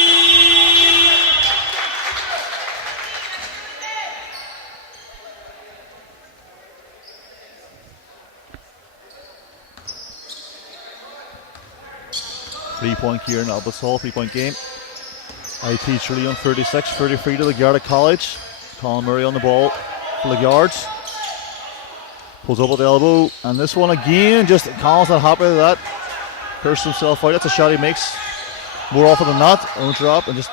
Three-point here in Albert Hall, 3-point game. IT Tralee on 36, 33 to the Garda College. Colin Murray on the ball for the yards. Pulls up at the elbow, and this one again, just Colin's not happy with that. Cursed himself out. That's a shot he makes more often than not. Own drop, and just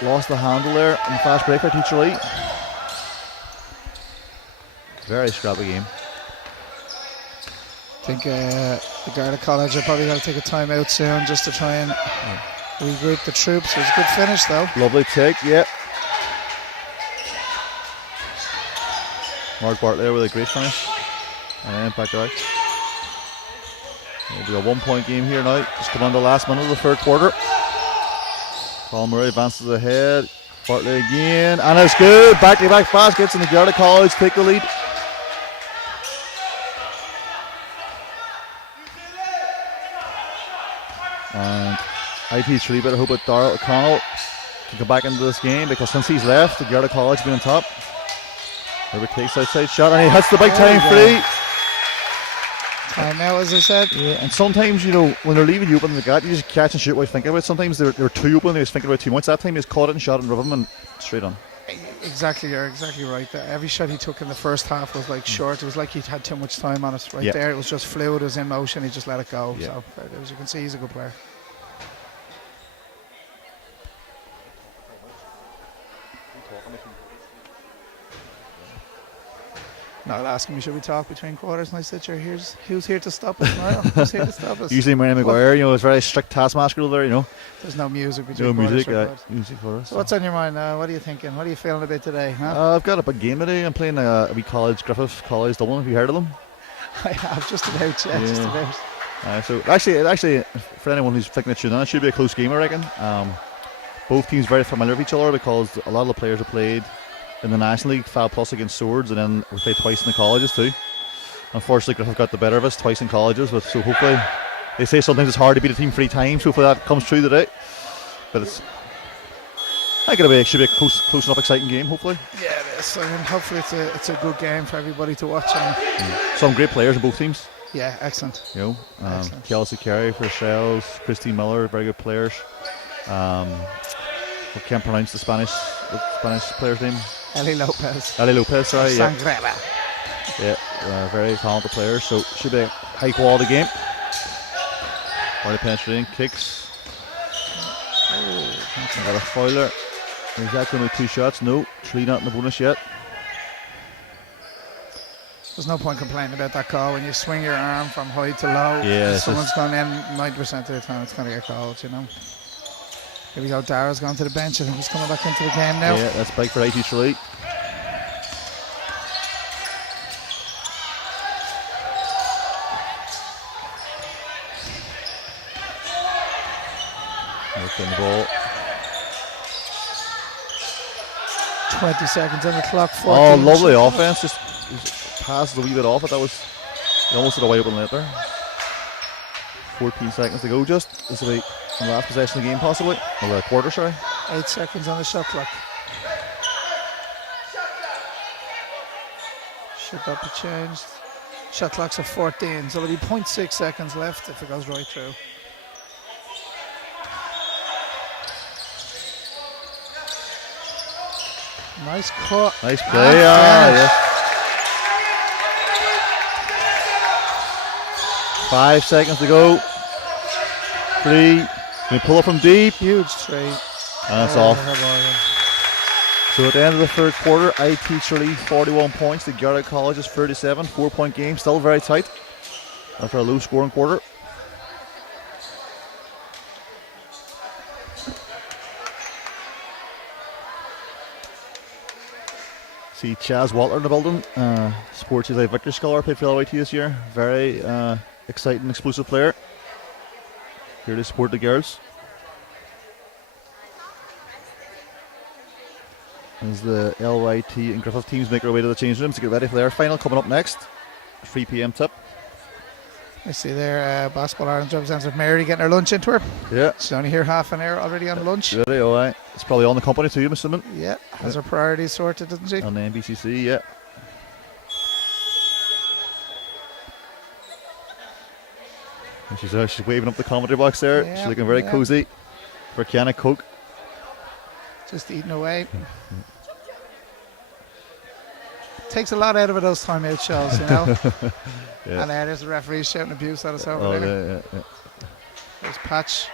lost the handle there in the fast break for Tralee. Very scrappy game. I think the Garda College are probably going to take a time out soon just to try and regroup the troops. It was a good finish, though. Lovely take, yeah. Mark Bartlett with a great finish. And then back out. It'll be a 1 point game here now. Just come on the last minute of the third quarter. Colin Murray advances ahead. Bartlett again. And it's good. Back-to-back baskets, and the Garda College take the lead. And IT Tralee better hope that Darrell O'Connell can come back into this game, because since he's left, the Garda College being on top. Herbert takes outside shot, and he hits the big time free. And now, as I said, yeah, and sometimes, you know, when they're leaving you open in the gut, you just catch and shoot what you think about it. Sometimes they're too open, they just think about it too much. That time he just caught it and shot it in rhythm and straight on. Exactly, you're exactly right. Every shot he took in the first half was like short. It was like he'd had too much time on it. Right there, it was just fluid, it was in motion, he just let it go. So, as you can see, he's a good player. Not asking me, should we talk between quarters? And I said, sure, who's here to stop us now? Who's here to stop us? Usually Mary Maguire, you know, is very strict taskmaster there, you know. There's no music between no quarters. Music for us. So what's on your mind now? What are you thinking? What are you feeling about today? Huh? I've got a big game today. I'm playing a wee college, Griffith College Dublin. Have you heard of them? I have, just about, just about. So actually, for anyone who's thinking of tuning in, it should be a close game, I reckon. Both teams very familiar with each other, because a lot of the players have played in the National League, Fab Plus against Swords, and then we played twice in the colleges too. Unfortunately, Griffith got the better of us twice in colleges, but so hopefully, they say sometimes it's hard to beat a team 3 times. Hopefully that comes true today. But I think it should be a close enough, exciting game. Hopefully. Yeah, it is. I mean, hopefully it's a good game for everybody to watch. Some great players in both teams. Yeah, excellent. You know, Kelsey Carey for Shells, Christine Miller, very good players. I can't pronounce the Spanish player's name. Eli Lopez, sorry. Sangrera. Yeah, very talented players, so should be a high quality game. Already penetrating, kicks. Got a fouler. Is that going to be 2 shots? No, Tralee not in the bonus yet. There's no point complaining about that call when you swing your arm from high to low. Yeah, someone's gone in 90% of the time, it's going to get called, you know. Here we go. Dara's gone to the bench. I think he's coming back into the game now. Yeah, that's big for IT Tralee. Working the ball. 20 seconds on the clock. 14 Oh, lovely shot offense. Just passes a wee bit off it. That was, he almost had a wide open net there. 14 seconds to go just. This will be the last possession of the game possibly. Or the quarter, sorry. 8 seconds on the shot clock. Should that be changed? Shot clock's at 14, so it'll be 0.6 seconds left if it goes right through. Nice cut. Nice play. Yes. 5 seconds to go. 3. Can we pull it from deep? Huge three. And it's off. So at the end of the third quarter, IT Tralee 41 points. The Garda College is 37. 4-point game. Still very tight after a low scoring quarter. See Chaz Walter in the building. Sports is a Victor Scholar, played for LYT this year. Very exciting, explosive player. Here to support the girls. As the LYT and Griffith teams make their way to the change rooms to get ready for their final coming up next. 3 p.m. tip. I see there Basketball Ireland representative Mary getting her lunch into her. Yeah. She's only here half an hour already on lunch. Ready, alright. It's probably on the company too, I'm assuming. Yeah, has her priorities sorted, doesn't she? On the NBCC, yeah. And she's waving up the commentary box there. Yeah, She's looking very cozy for a can of Coke. Just eating away. Takes a lot out of it, those timeout shows, you know. Yeah. And there's the referee shouting abuse at us over there. Yeah. There's Patch.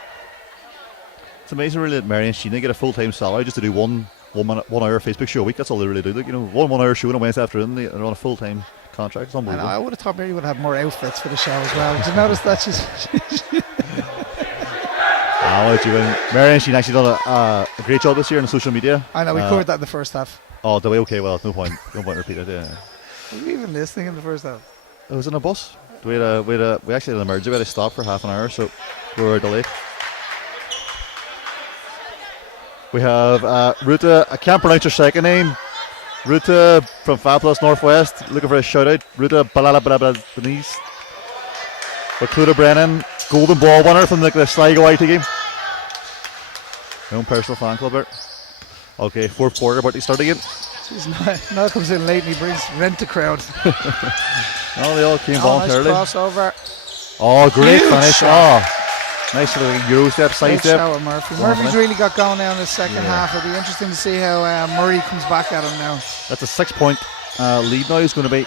It's amazing really that Mary and Sheena get a full-time salary just to do one hour Facebook show a week. That's all they really do. Like, you know, one hour show on a Wednesday afternoon. They're on a full-time contract. It's I unbelievable. know, I would have thought Mary would have more outfits for the show as well. Did you notice that? Mary and Sheena actually done a great job this year on social media. I know, we covered that in the first half. Oh, the way, okay, well, no point repeat it, yeah. Were you even listening in the first half? It was in a bus. We actually had an emergency. We had to stop for half an hour, so we were delayed. We have Ruta, I can't pronounce her second name. Ruta from Fab Plus Northwest, looking for a shout out. Ruta Balalabalabaniz. With Cluda Brennan, golden ball winner from the Sligo IT game. My own personal fan club there. Okay, fourth quarter, about to start again. Jeez, Noel comes in late and he brings rent a crowd. Oh, they all came voluntarily. Nice crossover. Oh, great Huge finish. shot. Oh, nice little Euro step, side Great step. shout at Murphy. Oh, Murphy's nice. really got going now in the second half. It'll be interesting to see how Murray comes back at him now. That's a 6-point lead now. It's going to be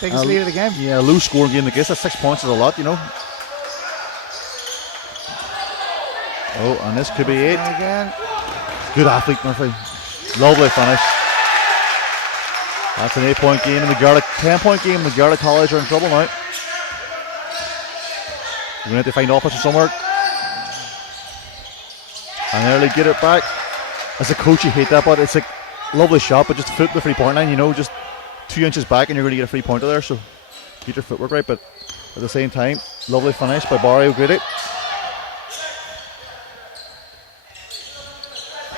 Biggest lead of the game. Yeah, low scoring game. I guess that 6 points is a lot, you know. Oh, and this could be it. And again. Good athlete, Murphy. Lovely finish. That's an 8-point game in the Garda, 10-point game in the Garda College are in trouble now. We're going to have to find offense somewhere. And nearly get it back. As a coach, you hate that, but it's a lovely shot, but just foot the 3-point line, you know, just 2 inches back and you're going to get a 3-pointer there, so get your footwork right, but at the same time, lovely finish by Barry O'Grady.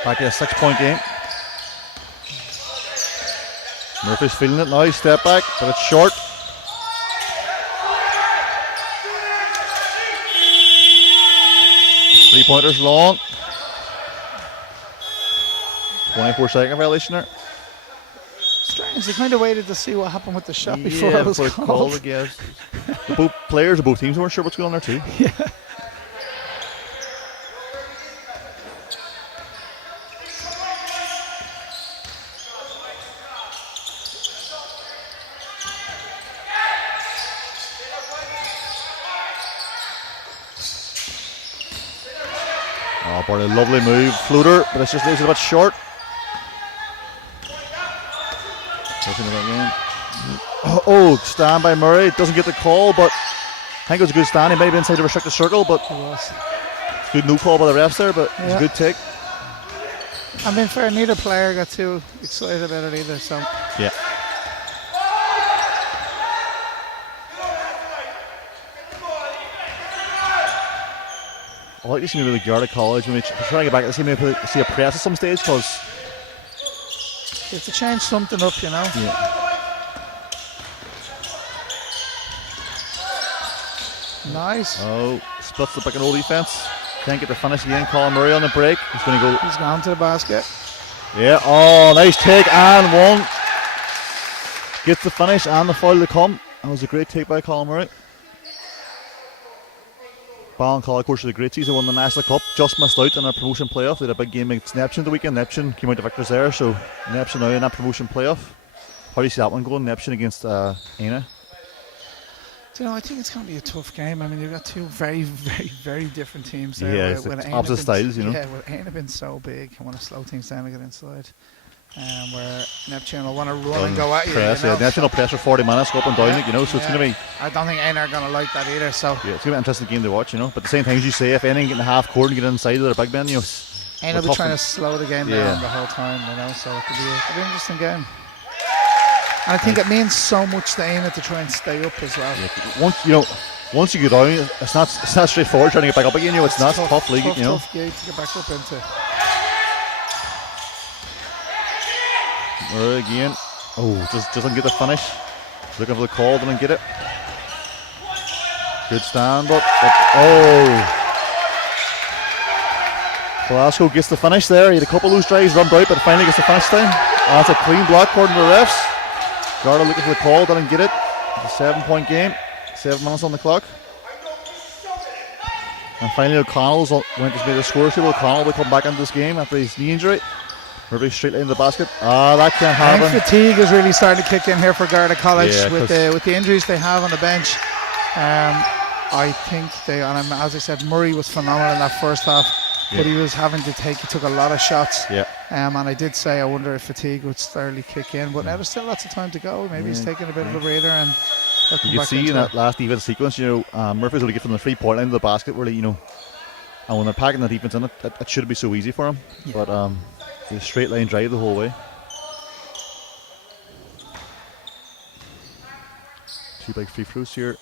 Back to a 6-point game. Murphy's feeling it now, step back, but it's short. Three-pointers long. 24-second violation there. Strange, they kind of waited to see what happened with the shot before it was called. Again. Both players of both teams weren't sure what's going on there too. Yeah. Oh, but a lovely move, floater, but it's just a bit short. Oh, stand by Murray, doesn't get the call, but I think it was a good stand. He might have been inside the restricted circle, but It was. Good no call by the refs there, but it was Yeah. a good take. I mean, fair, neither player got too excited about it either, so. Yeah. I'd like to see maybe the Garda College, maybe trying to get back to see a press at some stage, because You have to change something up, you know. yeah. Nice. Oh, splits the pick and roll defense. Can't get the finish again. Colin Murray on the break. He's going to go. He's gone to the basket. Yeah. Oh, nice take and one. Gets the finish and the foul to come. That was a great take by Colin Murray. Ballincollig, of course, was a great season. Won the National Cup. Just missed out in a promotion playoff. They had a big game against Neptune the weekend. Neptune came out the victors there. So Neptune now in that promotion playoff. How do you see that one going? Neptune against Aina. Do you know, I think it's going to be a tough game. I mean, you've got two very, very, very different teams there. Yeah, it's Aina opposite styles, you know. Yeah, with Aina been so big, I want to slow things down and get inside. Where Neptune will want to run and go at you. Press, you know? yeah. Neptune will press for 40 minutes, go up and down Yeah, it, you know. So it's yeah. going to be. I don't think Aina are going to like that either. So Yeah, it's going to be an interesting game to watch, you know. But at the same time, as you say, if anything get in the half court and get inside of their big men, you know, Aina will be trying to slow the game down the whole time, you know. So it'll be an interesting game. And I think it means so much to Aina to try and stay up as well. Yeah, once you go down, it's not straightforward trying to get back up again. You know, it's not tough league, you know. Tough gig to get back up into. Murray again. Oh, just doesn't get the finish. Looking for the call, didn't get it. Good stand up. Glasgow gets the finish there. He had a couple of loose drives, run out, but finally gets the finish time. That's a clean block according to the refs. Garda looking for the call, didn't get it. It's a 7-point game. 7 minutes on the clock. And finally O'Connell's went to make the score. O'Connell will come back into this game after his knee injury. Murray straight into the basket. That can't I happen. think fatigue is really starting to kick in here for Garda College Yeah, with the injuries they have on the bench. I think as I said, Murray was phenomenal in that first half, but he was having to he took a lot of shots. Yeah. And I did say I wonder if fatigue would slowly kick in, but now there's still lots of time to go. Maybe he's taking a bit of a breather and he'll come You can back see into in that last defense sequence, you know, Murphy's going to get from the 3-point line to the basket, really, you know. And when they're packing the defense in, it shouldn't be so easy for him. Yeah. But the straight line drive the whole way. 2 big free throws here.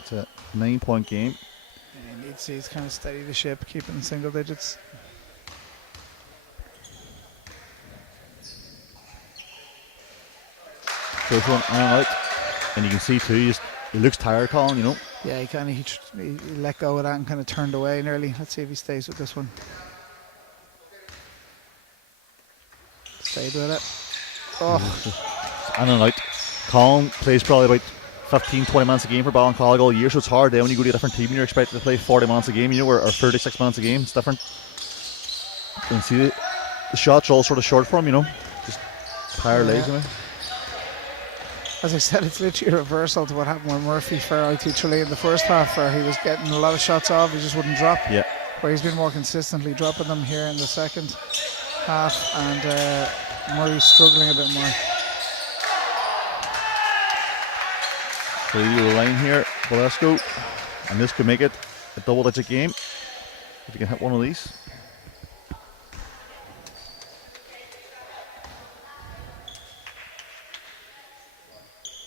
It's a 9-point game. And you need to see he's kind of steady the ship, keeping in single digits. First one in and out. And you can see too, he looks tired, Colin, you know. Yeah, he let go of that and kind of turned away nearly. Let's see if he stays with this one. Stayed with it. Oh, In and out. Colin plays probably about 15-20 minutes a game for Ballincollig all year, so it's hard then when you go to a different team and you're expected to play 40 minutes a game, you know, or 36 minutes a game. It's different. And see, the shots are all sort of short for him, you know. Just tired legs, you know. as I said, it's literally a reversal to what happened when Murphy for IT Tralee in the first half, where he was getting a lot of shots off, he just wouldn't drop. Yeah. Where he's been more consistently dropping them here in the second half, and Murray's struggling a bit more. So the line here, Valesco, and this could make it a double-digit game if you can hit one of these.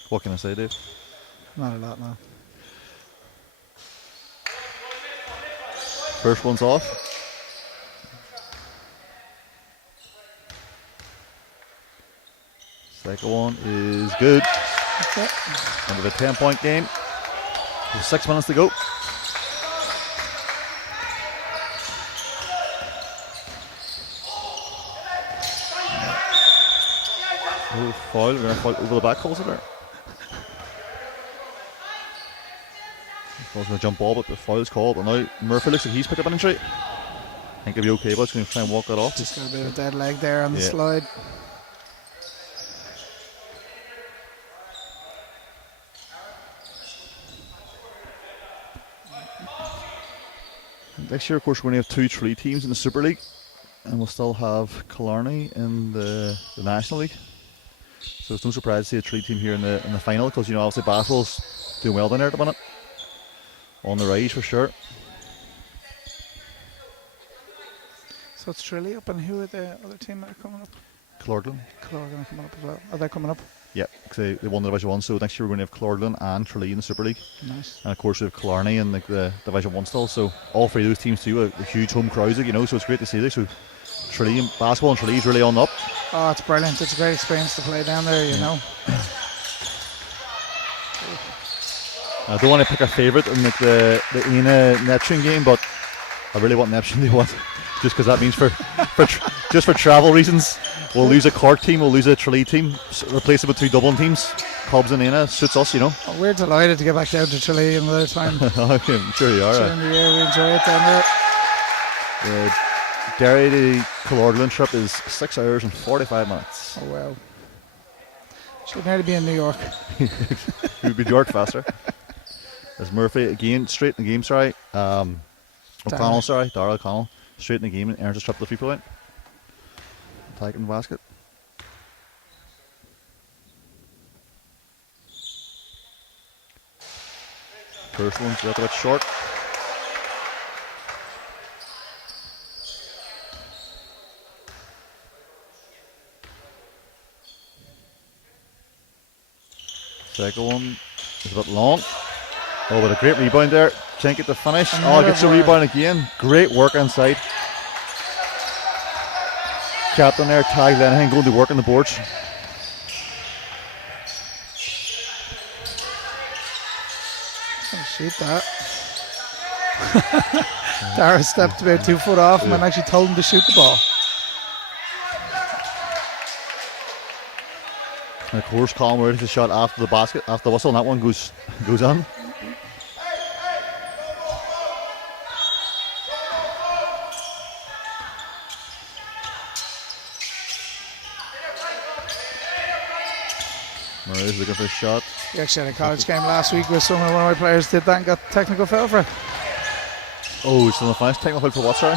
What can I say, Dave? Not a lot now. First one's off. Second one is good. That's it. End of a 10-point game. With 6 minutes to go. Oh, foul. We're going to foul over the back, calls it there. I was going to jump ball, but the foul is called. But now Murphy looks like he's picked up an injury. I think he'll be okay, but he's going to try and walk that off. Just got a bit of a dead leg there on the slide. Next year, of course, we're going to have 2 Tralee teams in the Super League, and we'll still have Killarney in the National League. So it's no surprise to see a Tralee team here in the final, because, you know, obviously basketball's doing well down there at the minute. On the rise for sure. So it's Tralee up, and who are the other team that are coming up? Clorglen. Clorglen are coming up as well. Are they coming up? Yeah, because they won the Division 1, so next year we're going to have Clorglen and Tralee in the Super League. Nice. And of course we have Killarney in the Division 1 still, so all three of those teams too are huge home crowds, you know, so it's great to see this. So Tralee and basketball and Tralee is really on the up. Oh, it's brilliant. It's a great experience to play down there, you know. I don't want to pick a favourite in like the Ina Neptune game, but I really want Neptune to win, just because that means just for travel reasons. We'll lose a Cork team, we'll lose a Tralee team, replace it with two Dublin teams. Cubs and Ina suits us, you know. Oh, we're delighted to get back down to Tralee another time. I'm sure you are. During the year, we enjoy it down there. The Derry to Clorglen trip is 6 hours and 45 minutes. Oh wow. Should nearly be in New York. We'd be York faster. There's Murphy again, straight in the game, sorry. O'Connell, sorry, Dara O'Connell, straight in the game and earns a trip to the free throw line. Taking the basket. First one's a little bit short. Second one is a bit long. Oh, but a great rebound there. Can't get the finish. Gets a rebound again. Great work inside. Captain there, tagged anything, going to work on the boards. Shoot that. Dara stepped about 2 foot off him and actually told him to shoot the ball. And of course, Colin Moore takes a shot after the basket, after the whistle, and that one goes on. Murray's looking for a shot. We actually had a college game last week where one of my players did that and got technical foul for it. Oh, he's still in the finish. Technical foul for what, sorry?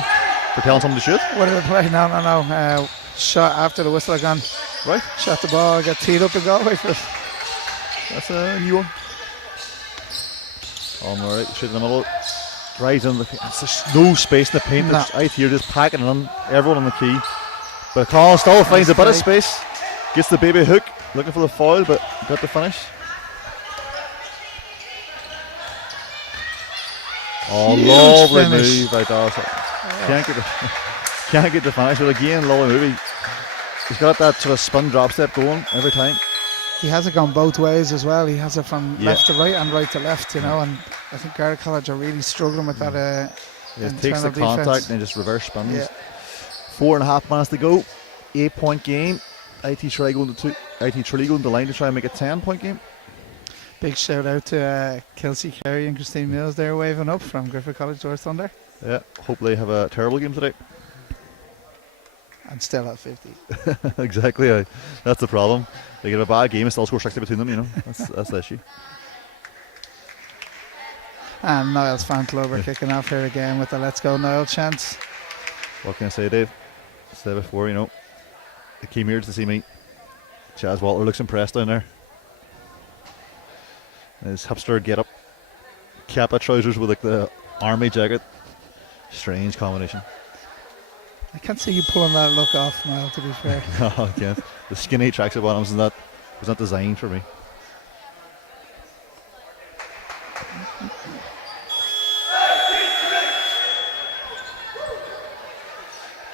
For telling someone to shoot? What did they play? No. Shot after the whistle had gone. Right. Shot the ball, got teed up and got away for it. That's a new one. Oh, Murray, shoot in the middle. Right in the paint. There's no space in the paint. No. Out here just packing it on. Everyone on the key. But Colin still finds a bit of space. Gets the baby hook. Looking for the foul, but got the finish. Oh, huge lovely finish. move by Dawson. Can't get the finish, but again, lovely move. He's got that sort of spin drop step going every time. He has it gone both ways as well. He has it from left to right and right to left, you know, and I think Garda College are really struggling with that. He takes the internal contact defense. and then just reverse spins. Yeah. 4.5 minutes to go. 8-point game. IT Tralee going to the line to try and make a 10-point game. Big shout out to Kelsey Carey and Christine Mills there waving up from Griffith College Door Thunder. Yeah, hope they have a terrible game today. And still at 50. Exactly, that's the problem. They get a bad game and still score 60 between them, you know. That's the issue. And Niles Fantlover kicking off here again with the Let's Go Niall chants. What can I say, Dave? I said before, you know, they came here to see me. Chaz Walter looks impressed down there. His hipster get up, Kappa trousers with like the army jacket. Strange combination. I can't see you pulling that look off, Niall, to be fair. No, I can't. The skinny tracksuit bottoms was not designed for me.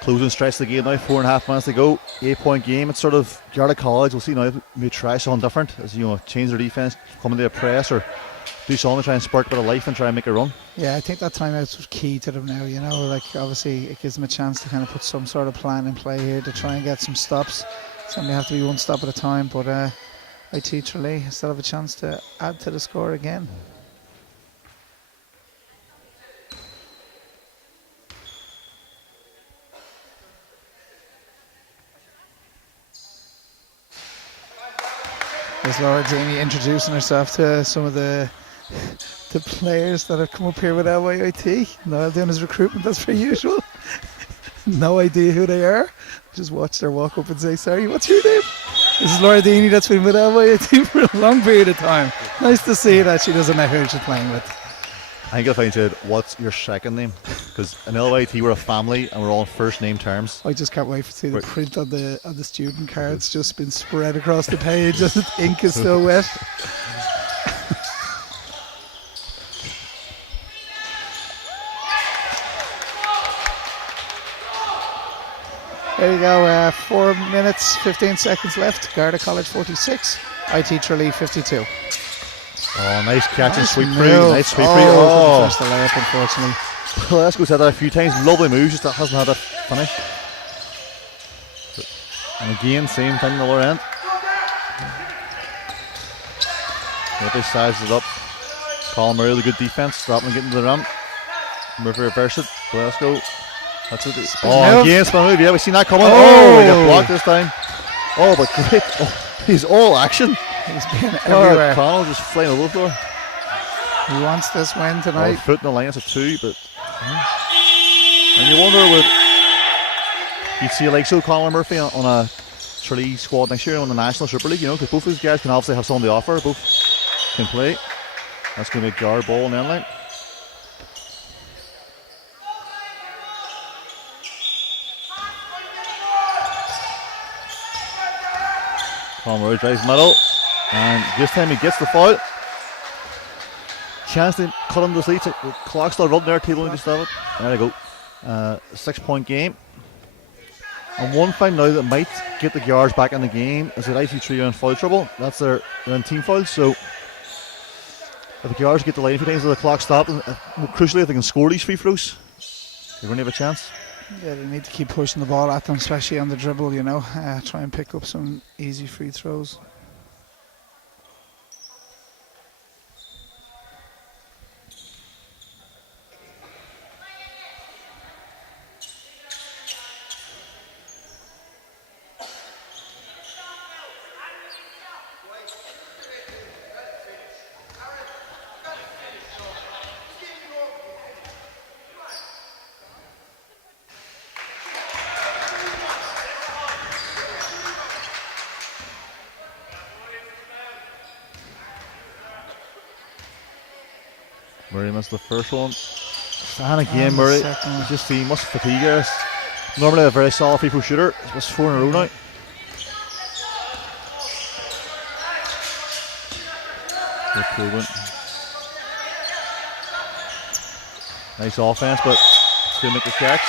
Closing stretch of the game now, 4.5 minutes to go. 8-point game. It's sort of Garda College. We'll see now if we try something different, as you know, change their defense, come into a press, or do something to try and spark a bit of life and try and make a run. Yeah, I think that timeout was key to them now, you know, like obviously it gives them a chance to kind of put some sort of plan in play here to try and get some stops. It's going to have to be one stop at a time, but IT Tralee still have a chance to add to the score again. There's Laura Deeney introducing herself to some of the players that have come up here with LYIT. Niall doing his recruitment as per usual. No idea who they are. Just watch her walk up and say, sorry, what's your name? This is Laura Deeney that's been with LYIT for a long period of time. Nice to see that she doesn't know who she's playing with. I think if I said, "What's your second name?" Because in LYT we're a family and we're all on first name terms. I just can't wait to see the Right. print on the student card. It's just been spread across the page as the ink is still wet. There you go, 4 minutes, 15 seconds left. Garda College 46, IT Tralee 52. Oh, nice catch and Nice sweep free. move. Nice sweep free. Oh, Oh, couldn't finish the layup, unfortunately. Glasgow's had that a few times. Lovely moves, just that hasn't had a finish. And again, same thing on the lower end. Murphy sizes it up. Colin Murray with a good defense. Stop him getting to the rim. Murphy reverse it. Glasgow. That's it. Oh, move. again, spin move. Yeah, we've seen that coming. Oh. Oh, we got blocked this time. Oh, but great. Oh, he's all action. He's been Oh, everywhere. Connell just flying over the floor. He wants this win Oh, tonight. foot in the line, it's a 2, but. And you wonder, would you'd see like so Colin Murphy on a Tralee squad next year on the National Super League, you know, because both of those guys can obviously have something to offer, both can play. That's going to be a guard ball on the end line. Colin Murray drives middle, and this time he gets the foul. Chance to cut him to the lead. The clock's still running there. Table just have it. There you go. 6-point game. And one thing now that might get the Guards back in the game is that IT3 are in foul trouble. That's they're in team fouls. So if the Guards get the line a few times with the clock stopped, and crucially if they can score these free throws, they're going to have a chance. Yeah, they need to keep pushing the ball at them, especially on the dribble, you know. Try and pick up some easy free throws. Murray missed the first one. And again, And the Murray. second one. You just see, he must fatigue us. Normally a very solid free throw shooter. It's 4 in a row now. Good proven. Nice offense, but couldn't make the catch.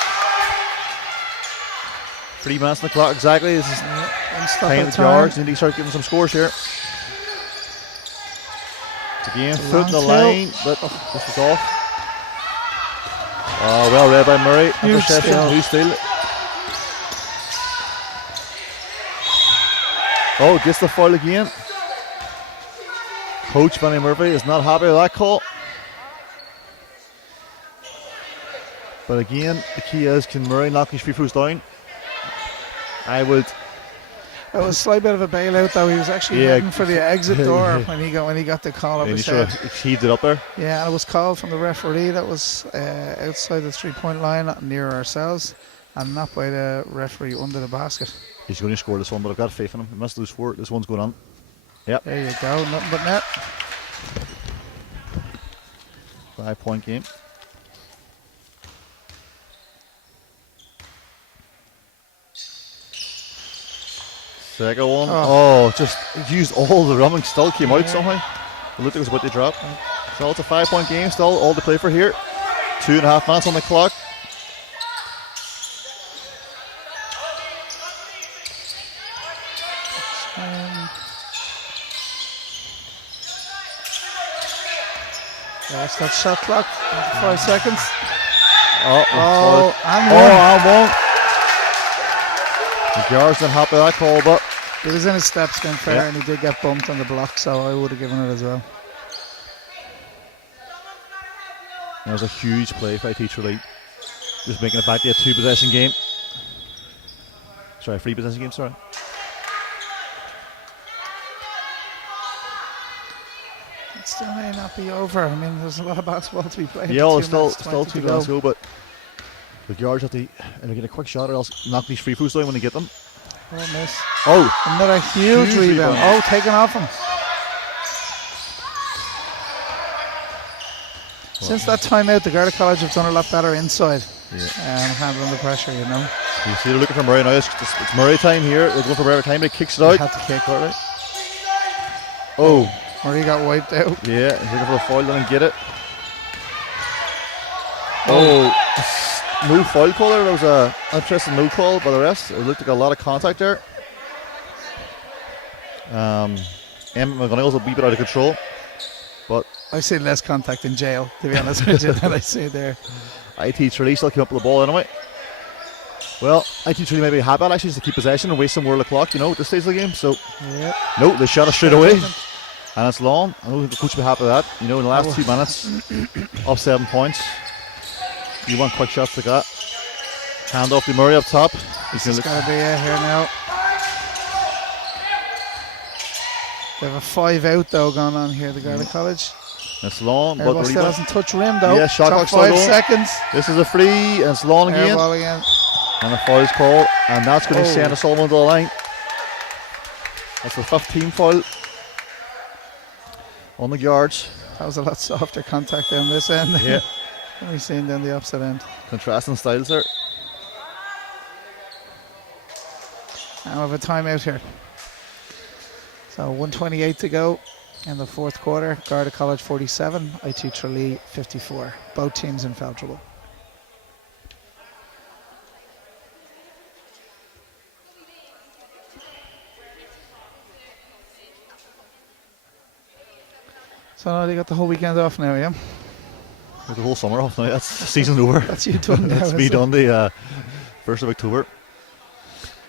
3 minutes on the clock exactly. This is One stop time at the a time. Guards. Need to start getting some scores here. Again, foot in the Long line, but this is off. Oh, well read by Murray. Huge Interception. steal. Huge steal. Oh, gets the foul again. Coach Benny Murphy is not happy with that call. But again, the key is, can Murray knock these free throws down? I would. It was a slight bit of a bailout, though. He was actually heading for the exit door when he got the call up And he his sort head. of heaved it up there. Yeah, and it was called from the referee. That was outside the 3-point line, near ourselves, and not by the referee under the basket. He's going to score this one, but I've got faith in him. He must lose 4. This one's going on. Yep. There you go, nothing but net. 5-point game. Second one. Oh, just used all the rum and still came out somehow. It looked like it was about to drop. So it's a 5-point game still, all to play for here. 2.5 minutes on the clock. That's that shot clock. 5 seconds. Oh, And and one. The Guards didn't happy with that call, but he was in his steps, being fair, Yeah. and he did get bumped on the block, so I would have given it as well. that was a huge play by Tralee. Just making it back to a 2-possession game. Sorry, 3-possession game, sorry. It still may not be over. I mean, there's a lot of basketball to be played. Yeah, well, 2 still minutes, 20 2 to minutes go. to go, but the Guards have to get a quick shot or else knock these free throws down when they get them. Oh, miss. Oh, Another huge Huge rebound. rebound. Oh, taken off him. Since that timeout, the Garda College have done a lot better inside. Yeah. Handling the pressure, you know. You see they're looking for Murray now. It's Murray time here. They're going for Murray time. He kicks it out. He had to kick, right? Oh. Murray got wiped out. Yeah, he's looking for the foul, didn't get it. Oh. No foul call there. That was a interesting no call by the rest. It looked like a lot of contact there. Emma McGonigal's a wee bit out of control. But I say less contact in jail, to be honest with you, than I say there. IT Tralee still came up with the ball anyway. Well, IT Tralee may be happy actually to keep possession and waste some more of the clock, you know, at this stage of the game. So, Yeah. no, they shot it straight away. And it's long. I don't think the coach will be happy with that. You know, in the last 2 minutes, up 7 points. You want quick shots like that. Hand off to Murray up top. This is going to be it here now. They have a 5 out though going on here, the Garda College. It's long, but Airball still hasn't touched rim though. Yeah, shot Top clock's still 5 going. seconds. This is a free, and it's long again. Airball again. And a foul's called, and that's going to Oh. send us all into the line. That's the 15th foul on the yards. That was a lot softer contact down this end. Yeah. Than we've seen down the opposite end. Contrasting styles there. And we have a timeout here. So 1:28 to go in the fourth quarter. Garda College 47, IT Tralee 54. Both teams in foul trouble. So now they got the whole weekend off now, yeah? With the whole summer off now. That's the season over. That's you done now. That's me done the 1st of October.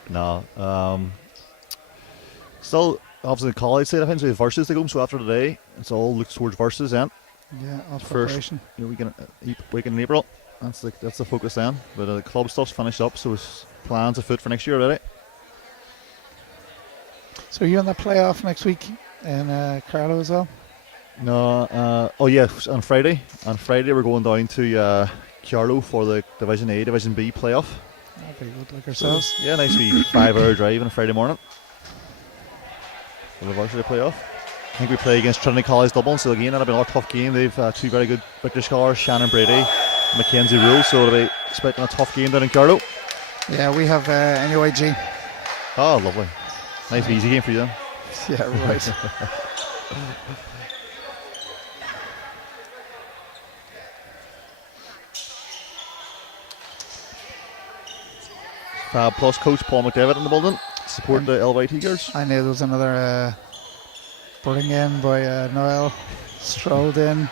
No. Still, obviously, the college side of things, we have versus to go, so after today, it's all looks towards versus then. Yeah, all First, preparation. you know, weekend in April. That's the focus then. But the club stuff's finished up, so it's plans afoot for next year already. So are you on that playoff next week in Carlow as well? No, oh yeah, on Friday. On Friday we're going down to Carlow for the Division A, Division B playoff. That'd be good, like ourselves. Yeah, nice wee 5-hour drive on a Friday morning for the varsity playoff. I think we play against Trinity College Dublin, so again that'll be another tough game. They've 2 very good victory scholars, Shannon Brady, Mackenzie Rule, so it'll be expecting a tough game down in Carlow. Yeah, we have NUIG. Oh, lovely. Nice easy game for you then. Yeah, right. Fab Plus coach Paul McDavid in the building, supporting the LYT girls. I knew there was another bring in by Noel. Strolled in,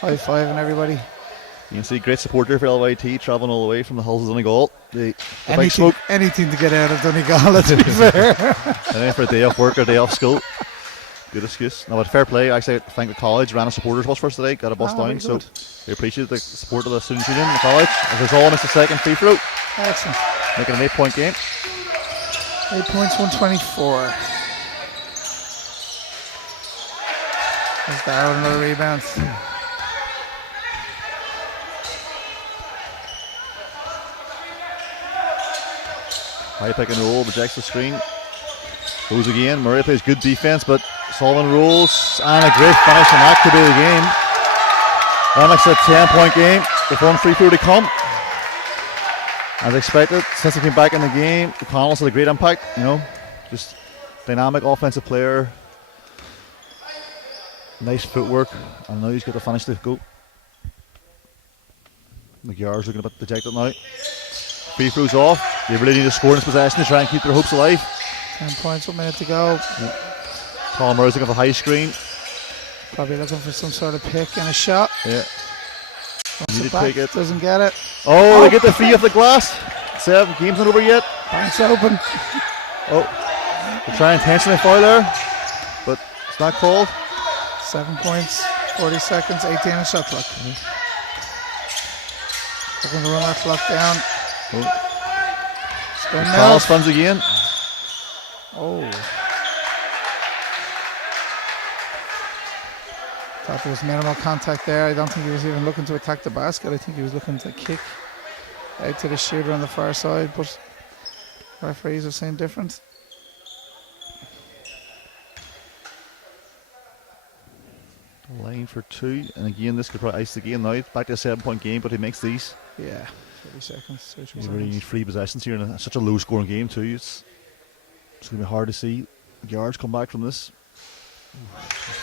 high-fiving everybody. You can see great supporter for LYT travelling all the way from the hills of Donegal. The big smoke. Anything to get out of Donegal, to be fair. And then for a day off work or a day off school. Good excuse. No, but fair play. Actually, I think the college ran a supporters bus for us today, got a bus down, so we appreciate the support of the student union in the college. As there's all, it's the second free throw. Excellent. Making an 8-point game. 8 points, 124. There's Darrell, another rebound. High pick and roll, rejects the screen. Goes again. Murray plays good defense, but Sullivan rolls, and a great finish, and that could be the game. That makes it a 10-point game with one free throw to come. As expected, since he came back in the game, O'Connell's had a great impact, you know, just dynamic offensive player. Nice footwork, and now he's got the finish to go. McGuire's looking a bit dejected now. Free throws off. They really need to score in this possession to try and keep their hopes alive. 10 points, 1 minute to go. Paul Murray's looking for high screen. Probably looking for some sort of pick and a shot. Yeah. Wants Need it to back, take it. doesn't get it. Oh, they get the free off the glass. 7 game's not over yet. Banks open. Oh, they try intentionally foul there, but it's not called. 7 points, 40 seconds, 18 on shot clock. Looking to run that clock down. Spin now. Foul spins again. Oh. Thought there was minimal contact there. I don't think he was even looking to attack the basket. I think he was looking to kick out to the shooter on the far side, but referees are saying different. Line 9 for 2. And again, this could probably ice the game now. It's back to a 7-point game, but he makes these. Yeah, 30 seconds. 33 You really seconds. need 3 possessions here in such a low scoring game, too. It's going to be hard to see yards come back from this.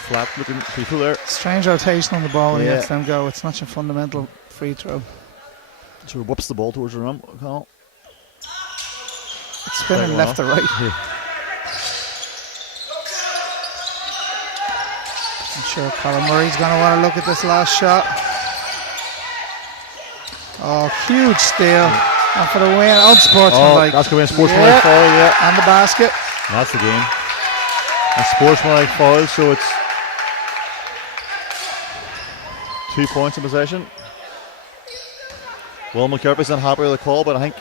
Flat looking people there. Strange rotation on the ball when he Yeah. lets them go. It's not your fundamental free throw. So he whoops the ball towards the rim. O'Connell. It's spinning Right, left to right. Yeah. I'm sure Colin Murray's going to want to look at this last shot. Oh, huge steal. And for the win, unsportsmanlike. That's going to be a sportsmanlike foul, yeah. And the basket. And that's the game. A sportsmanlike foul, so it's 2 points in possession. Will McCarthy's not happy with the call, but I think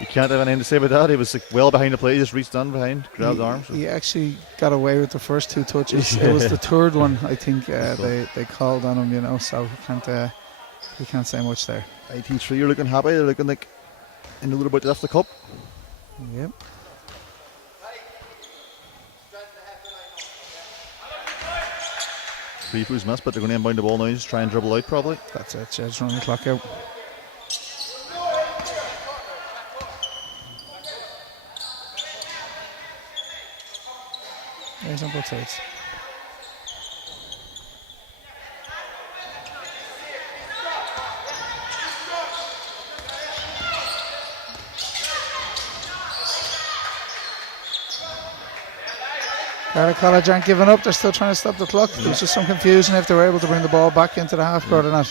you can't have anything to say about that. He was like, well behind the play, he just reached down behind, grabbed the arm. So. He actually got away with the first 2 touches. It was the third one, I think, they called on him, you know, so we can't say much there. IT3 are looking happy, they're looking like in a little bit left the cup. Yep. Free throws missed, but they're going to inbound the ball now, just try and dribble out probably. That's it, just running the clock out. There's on both sides. Garda College aren't giving up, they're still trying to stop the clock. There was just some confusion if they were able to bring the ball back into the half court or not.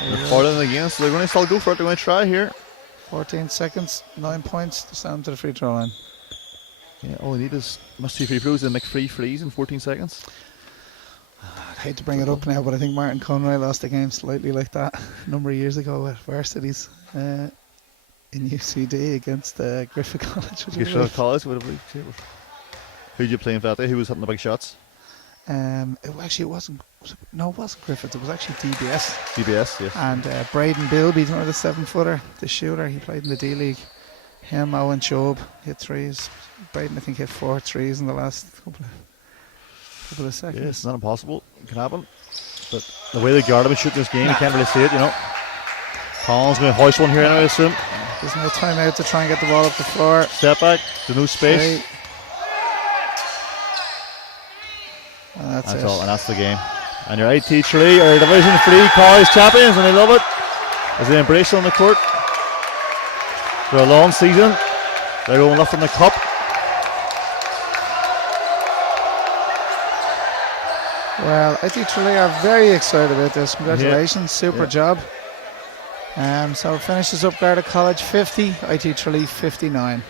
They're falling again, so they're going to still go for it, they're going to try here. 14 seconds, 9 points to send them to the free throw line. Yeah, all they need is must 2 free throws and make 3 frees in 14 seconds. I'd hate to bring it up now, but I think Martin Conway lost a game slightly like that a number of years ago at Varsities in UCD against Griffith College. Griffith College would have been. Who'd you play in that day? Who was hitting the big shots? It wasn't Griffith, it was actually DBS. DBS, yes. And Braden Bilby, the 7-footer, the shooter, he played in the D League. Him, Owen Chobe hit threes. Braden, I think, hit 4 threes in the last couple of seconds. Yeah, it's not impossible. It can happen. But the way the Garda been shooting this game, you can't really see it, you know. Collins going to hoist one here, I assume. There's no time out to try and get the ball up the floor. Step back, there's no space. And that's it. all, and that's the game. And your IT Tralee are Division 3 college champions, and they love it as they embrace it on the court. For a long season, they're going left in the cup. Well, I think Tralee are very excited about this. Congratulations, super job. So it finishes up Garda College 50, IT Tralee 59.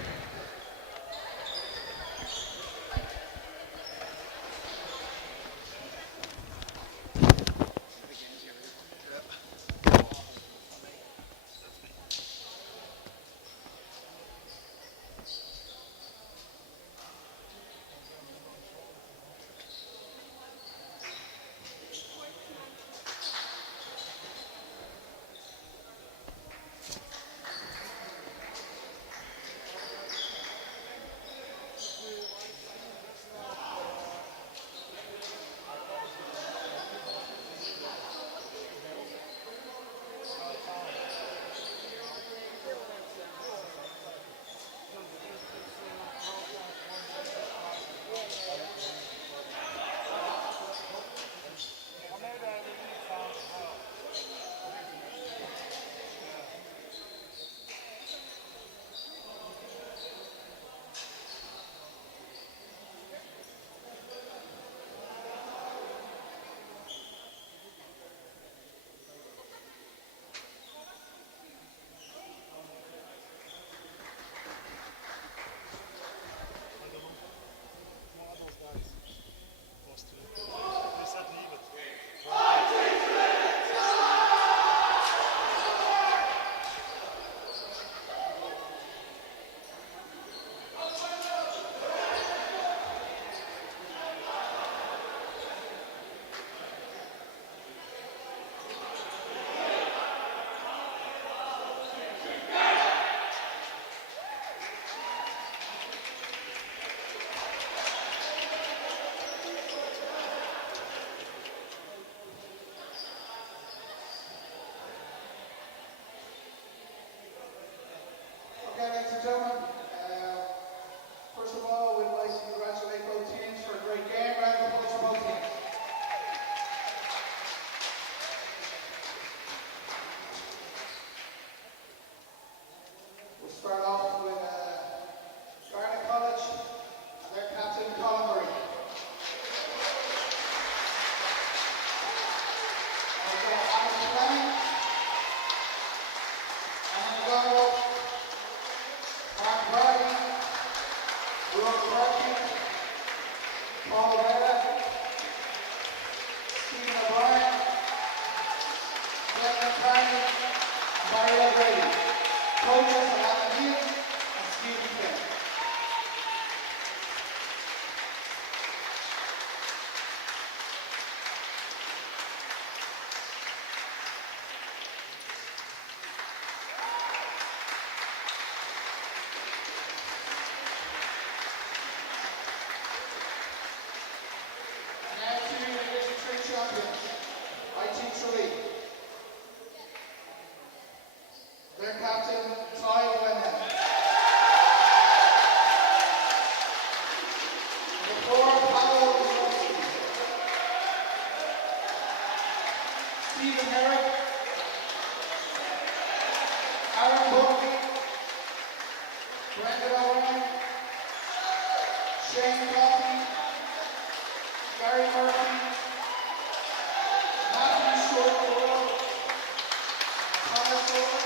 Stephen Herrick, Aaron Buckley, Brendan O'Brien, Shane Coffey, Gary Murphy, Matthew Short, Connor Sullivan,